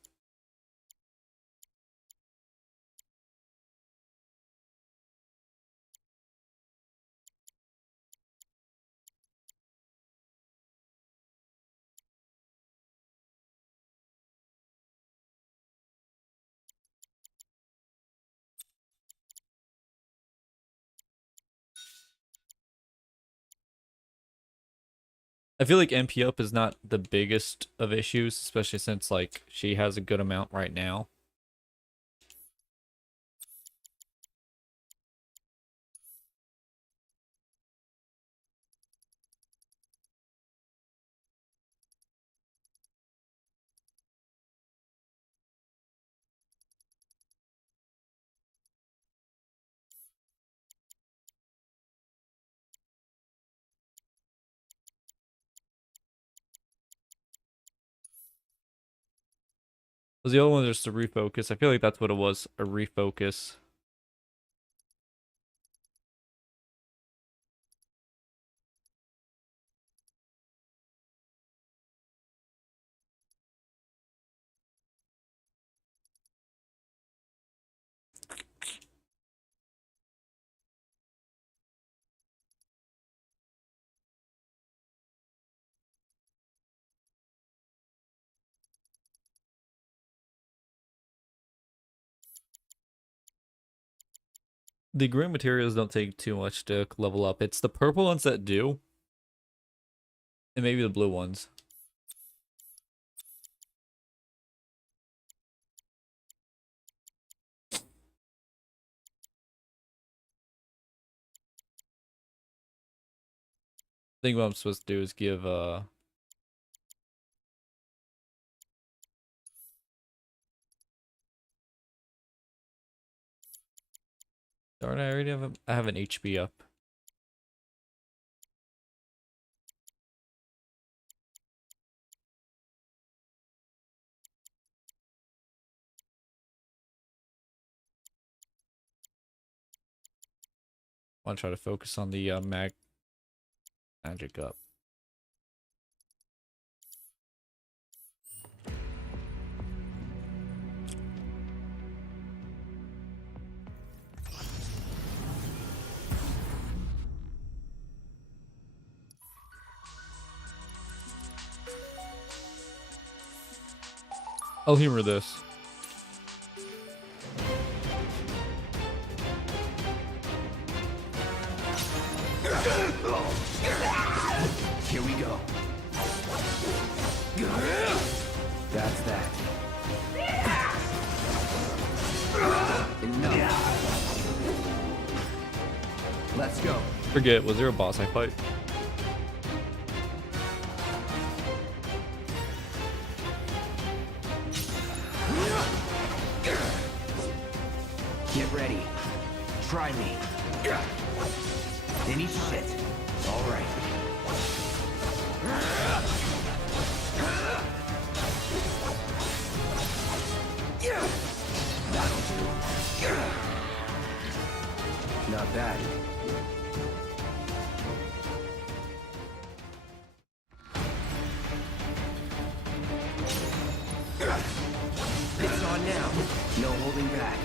I feel like MP up is not the biggest of issues, especially since like she has a good amount right now. Was the other one just a refocus? I feel like that's what it was, a refocus. The green materials don't take too much to level up. It's the purple ones that do. And maybe the blue ones. I think what I'm supposed to do is give darn, I already have an HP up. I want to try to focus on the magic up. I'll humor this. Here we go. That's that. Enough. Let's go. Forget, was there a boss I fight? Get ready. Try me. They need shit. All right. That'll do. Not bad. It's on now. No holding back.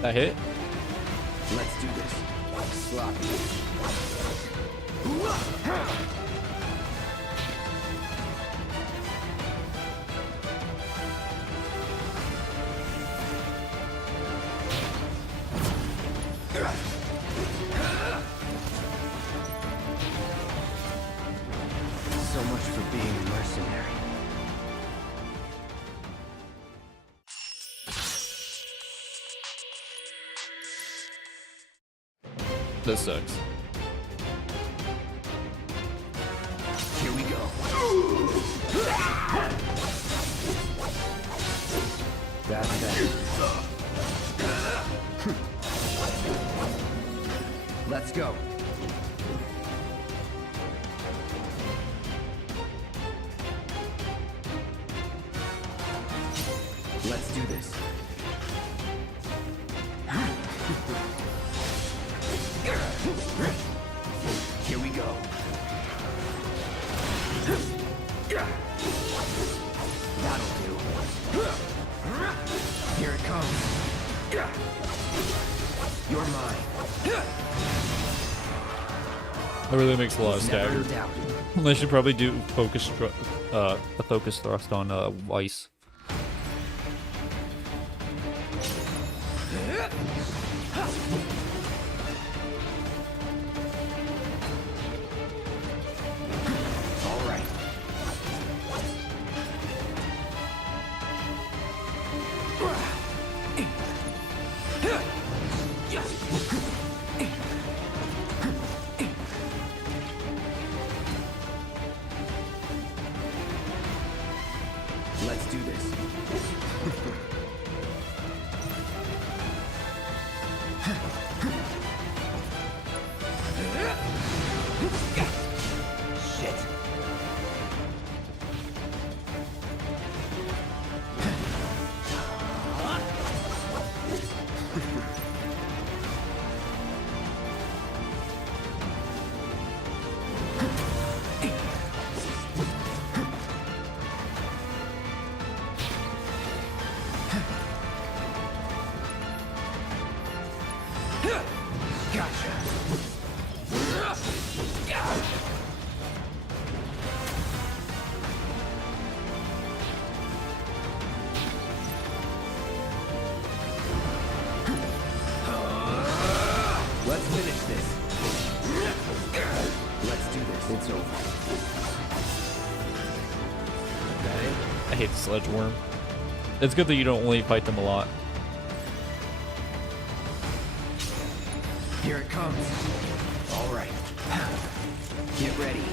That hit? Let's do this. Sloppy. So much for being a mercenary. This sucks. Here we go. That's that. Let's go. Let's do this. Here we go. That'll do. Here it comes. You're mine. That really makes a lot of stagger. I should probably do a focus thrust on Weiss. All right. Let's do this. Shit. It's over. That it? I hate the sledge worm. It's good that you don't only fight them a lot. Here it comes. All right. Get ready.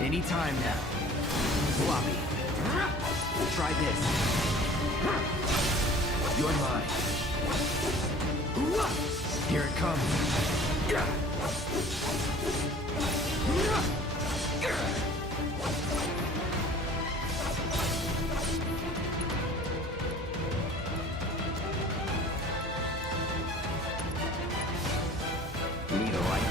Anytime now. Floppy. Try this. You're mine. Here it comes. Need a light.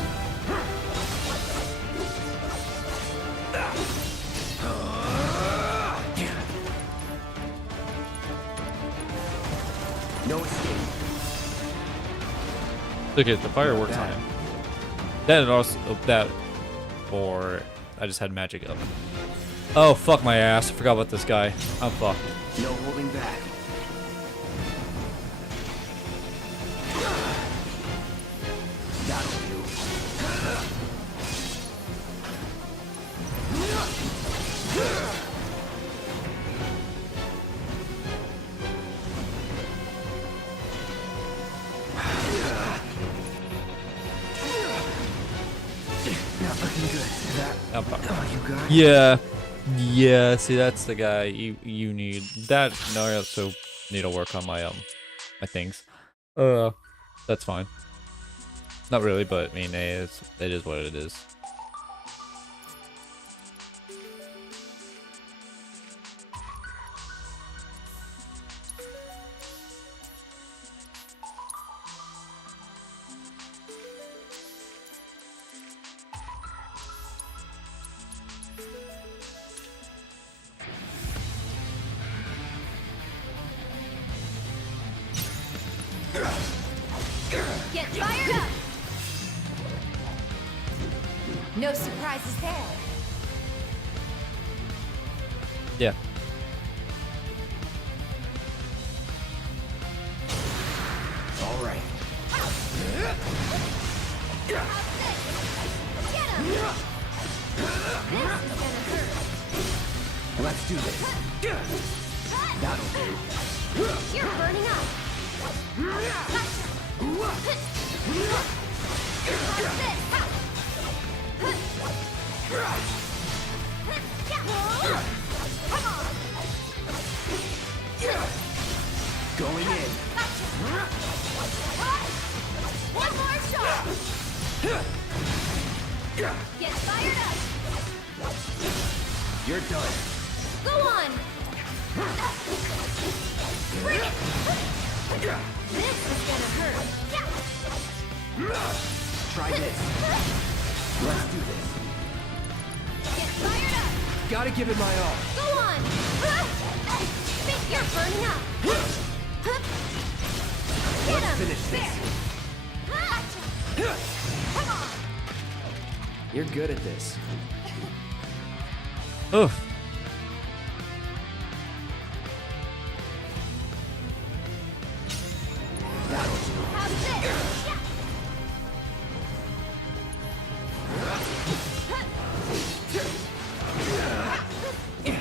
No escape. Look at the fireworks on it. That also that, or I just had magic up. Oh fuck my ass! I forgot about this guy. I'm fucked. No holding back. That'll do. Not looking good. That. Oh, you got it? Yeah, yeah. See, that's the guy you need. That no, I also need to work on my things. That's fine. Not really, but I mean, it is what it is. Get fired up! No surprises there. Yeah. All right. Get him! This is gonna hurt. Let's do this. That'll do. You're burning up. Going in. One more shot. Get fired up. You're done. Go on. Bring it. This is gonna hurt. Try this. Let's do this. Get fired up. Gotta give it my all. Go on. Think you're burning up. Get Let's him. finish this. Come on. You're good at this. Oh. How's this?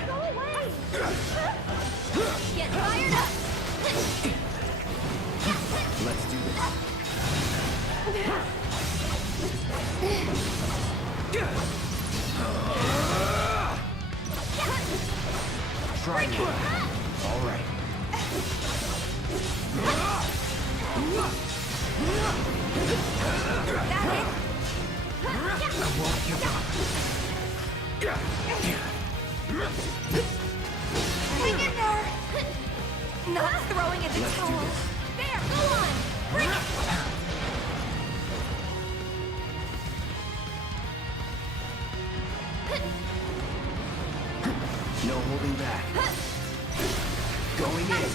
Go away. Get fired up. Let's do this. Try me. All right. I won't give up. Hang in there. Not throwing in the towel. There, go on. Bring it. No holding back. Going in.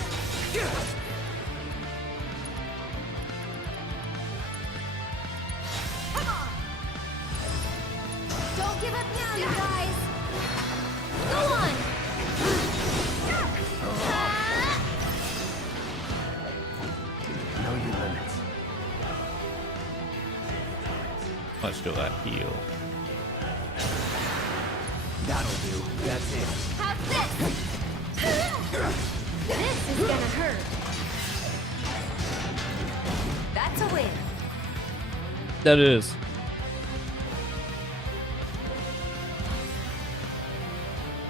Come on. Don't give up now, you guys. Go on. Know your limits. do that heal. That'll do. That's it. How's this? This is gonna hurt. That's a win. That is.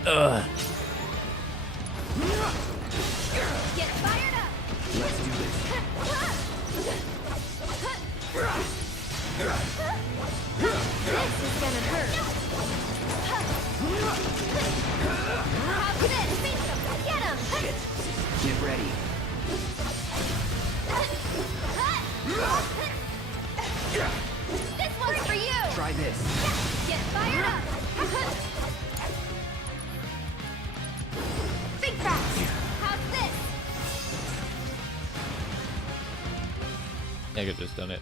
Ugh. Get fired up. Let's do this. This is gonna hurt. How's this? Get him. Shit. Get ready. This one's for you. Try this. Get fired up. Think fast. How's this? I could have just done it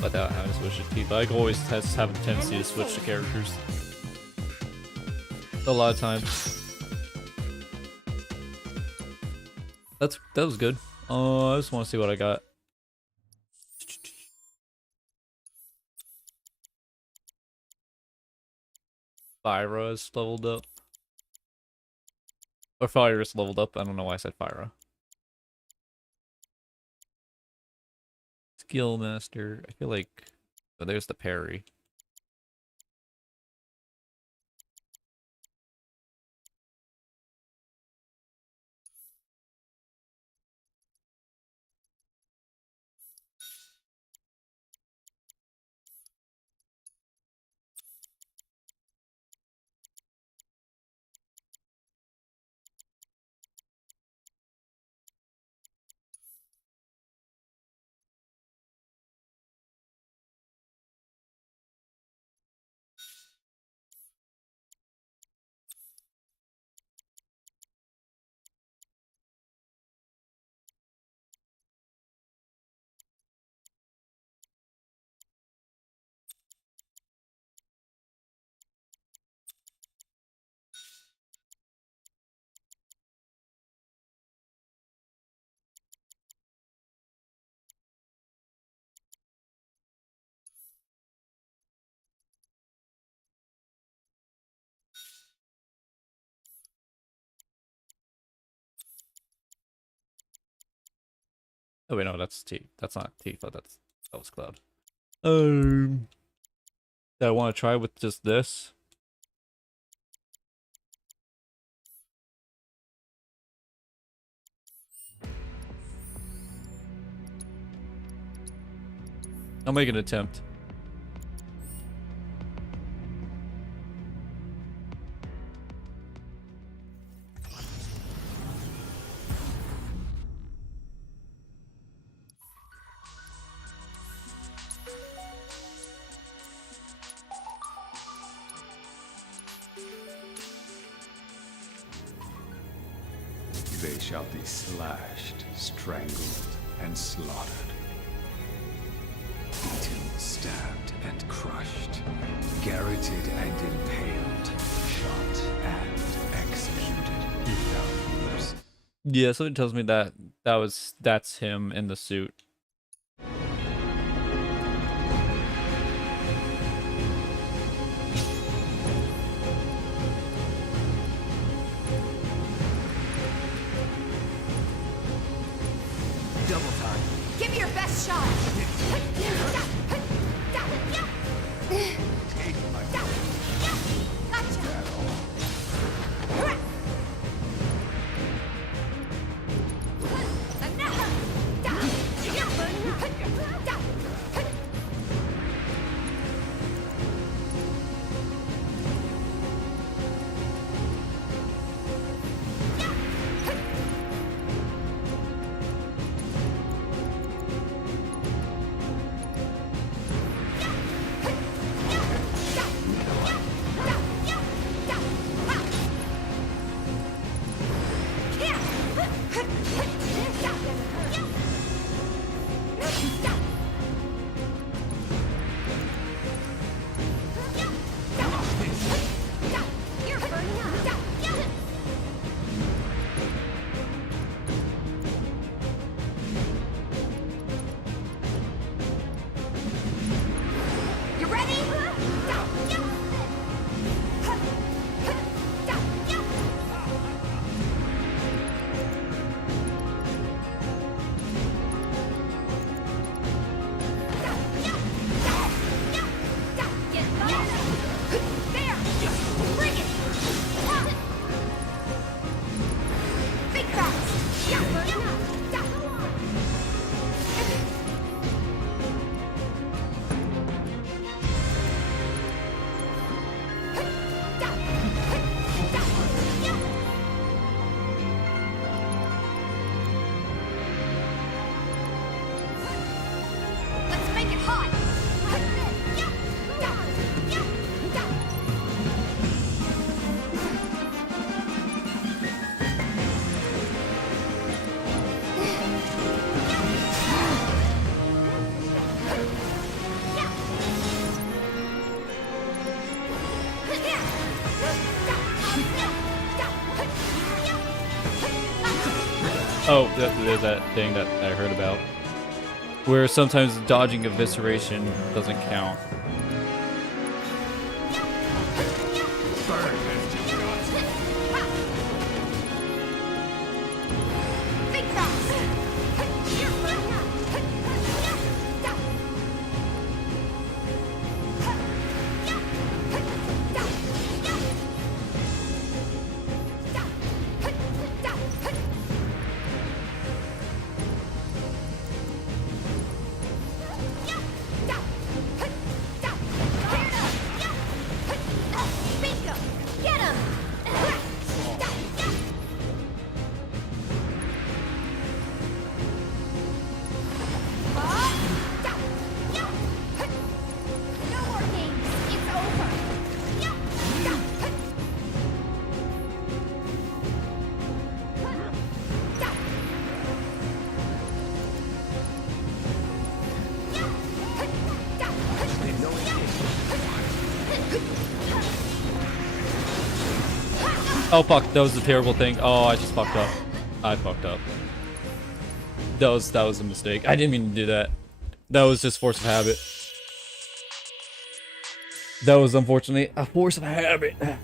without having to switch to teeth. I always have a tendency to switch to characters. A lot of times. That was good. I just want to see what I got. Fyra is leveled up. Or Fyra is leveled up. I don't know why I said Fyra. Skill master. I feel like oh, there's the parry. Oh wait, no, that's T. That's not Tifa. That was Cloud. Do I want to try with just this? I'll make an attempt. They shall be slashed, strangled, and slaughtered. Beaten, stabbed, and crushed. Garroted and impaled. Shot and executed without mercy. Yeah, something tells me that's him in the suit. Double time. Give me your best shot. Oh, there's that thing that I heard about, where sometimes dodging evisceration doesn't count. Oh fuck, that was a terrible thing. Oh, I just fucked up. I fucked up. That was a mistake. I didn't mean to do that. That was just force of habit. That was unfortunately a force of habit. That's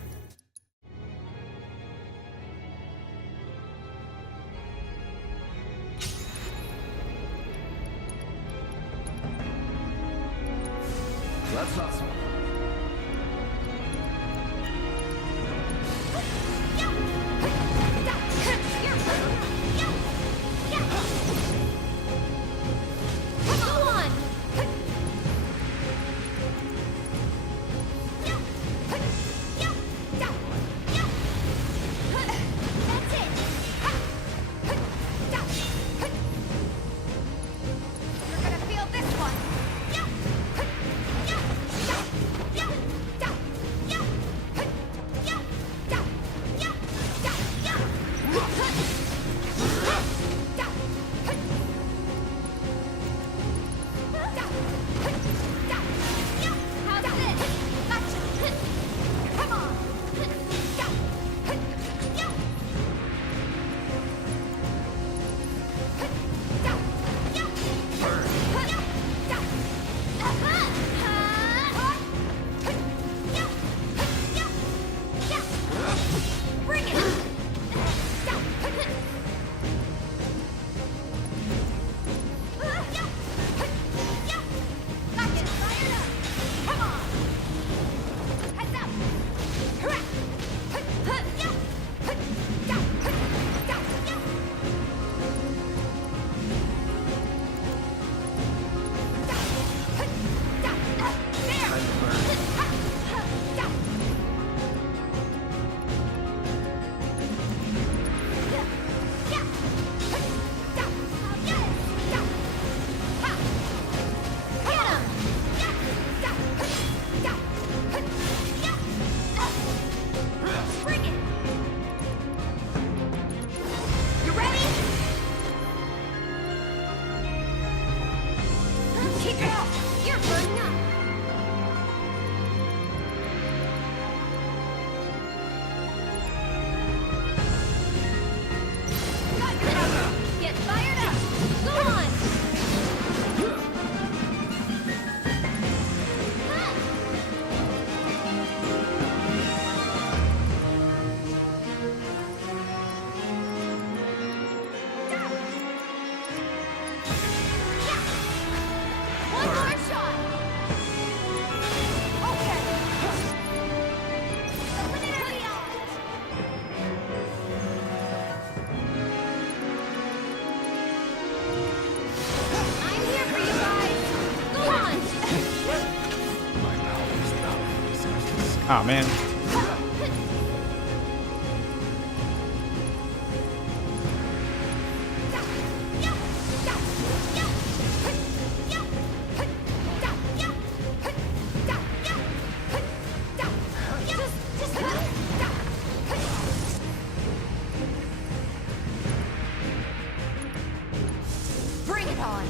awesome. Ah, man. Bring it on!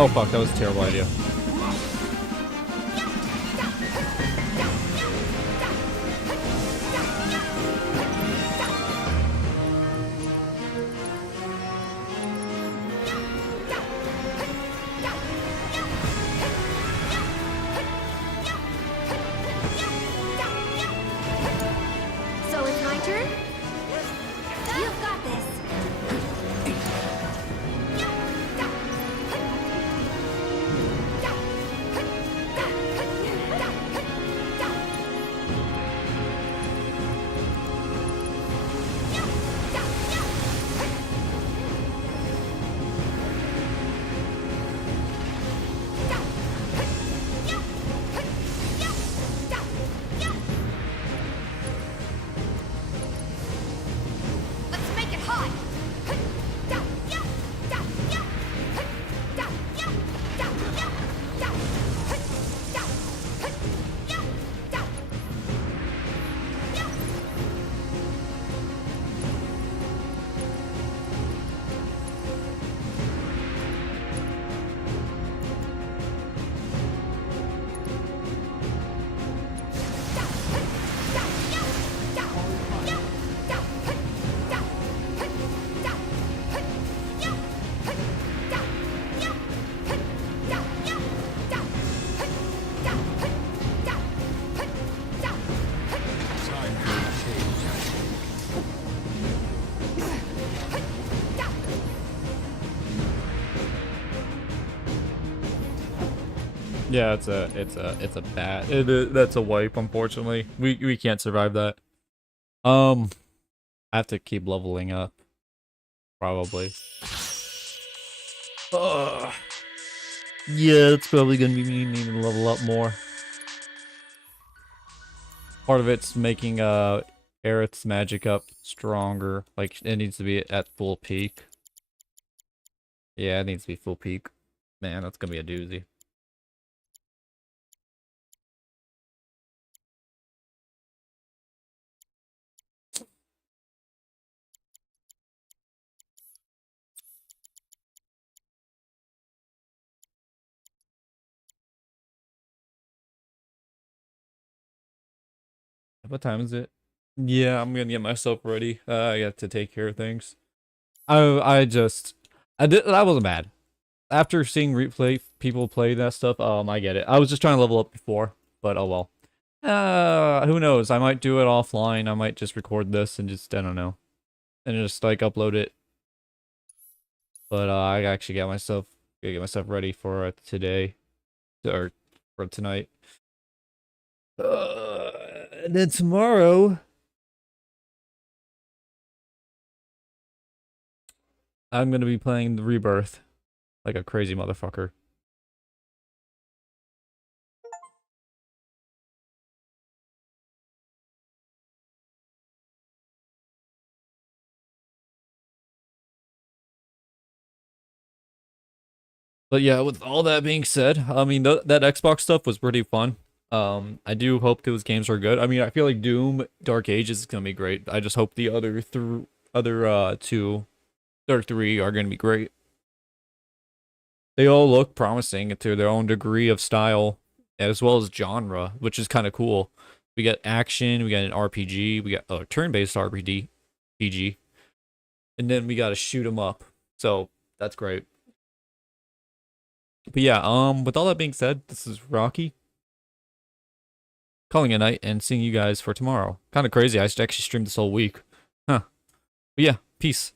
Oh fuck, that was a terrible idea. So it's my turn? You've got this. Let's make it hot. Yeah, it's a bad. That's a wipe. Unfortunately, we can't survive that. I have to keep leveling up, probably. Yeah, it's probably gonna be me needing to level up more. Part of it's making Aerith's magic up stronger. Like it needs to be at full peak. Yeah, it needs to be full peak. Man, that's gonna be a doozy. What time is it? Yeah, I'm gonna get myself ready. I got to take care of things. I did that wasn't bad. After seeing replay people play that stuff, I get it. I was just trying to level up before, but oh well. Who knows? I might do it offline. I might just record this and just I don't know, and just like upload it. But I actually gotta get myself ready for today, or for tonight. And then tomorrow, I'm gonna be playing the Rebirth like a crazy motherfucker. But yeah, with all that being said, I mean that Xbox stuff was pretty fun. I do hope those games are good. I mean, I feel like Doom, Dark Ages is gonna be great. I just hope the other two or three are gonna be great. They all look promising to their own degree of style, as well as genre, which is kind of cool. We got action, we got an RPG, we got a turn-based RPG, PG, and then we got to shoot 'em up. So that's great. But yeah, with all that being said, this is Rocky calling a night and seeing you guys for tomorrow. Kind of crazy. I should actually stream this whole week. Huh. But yeah, peace.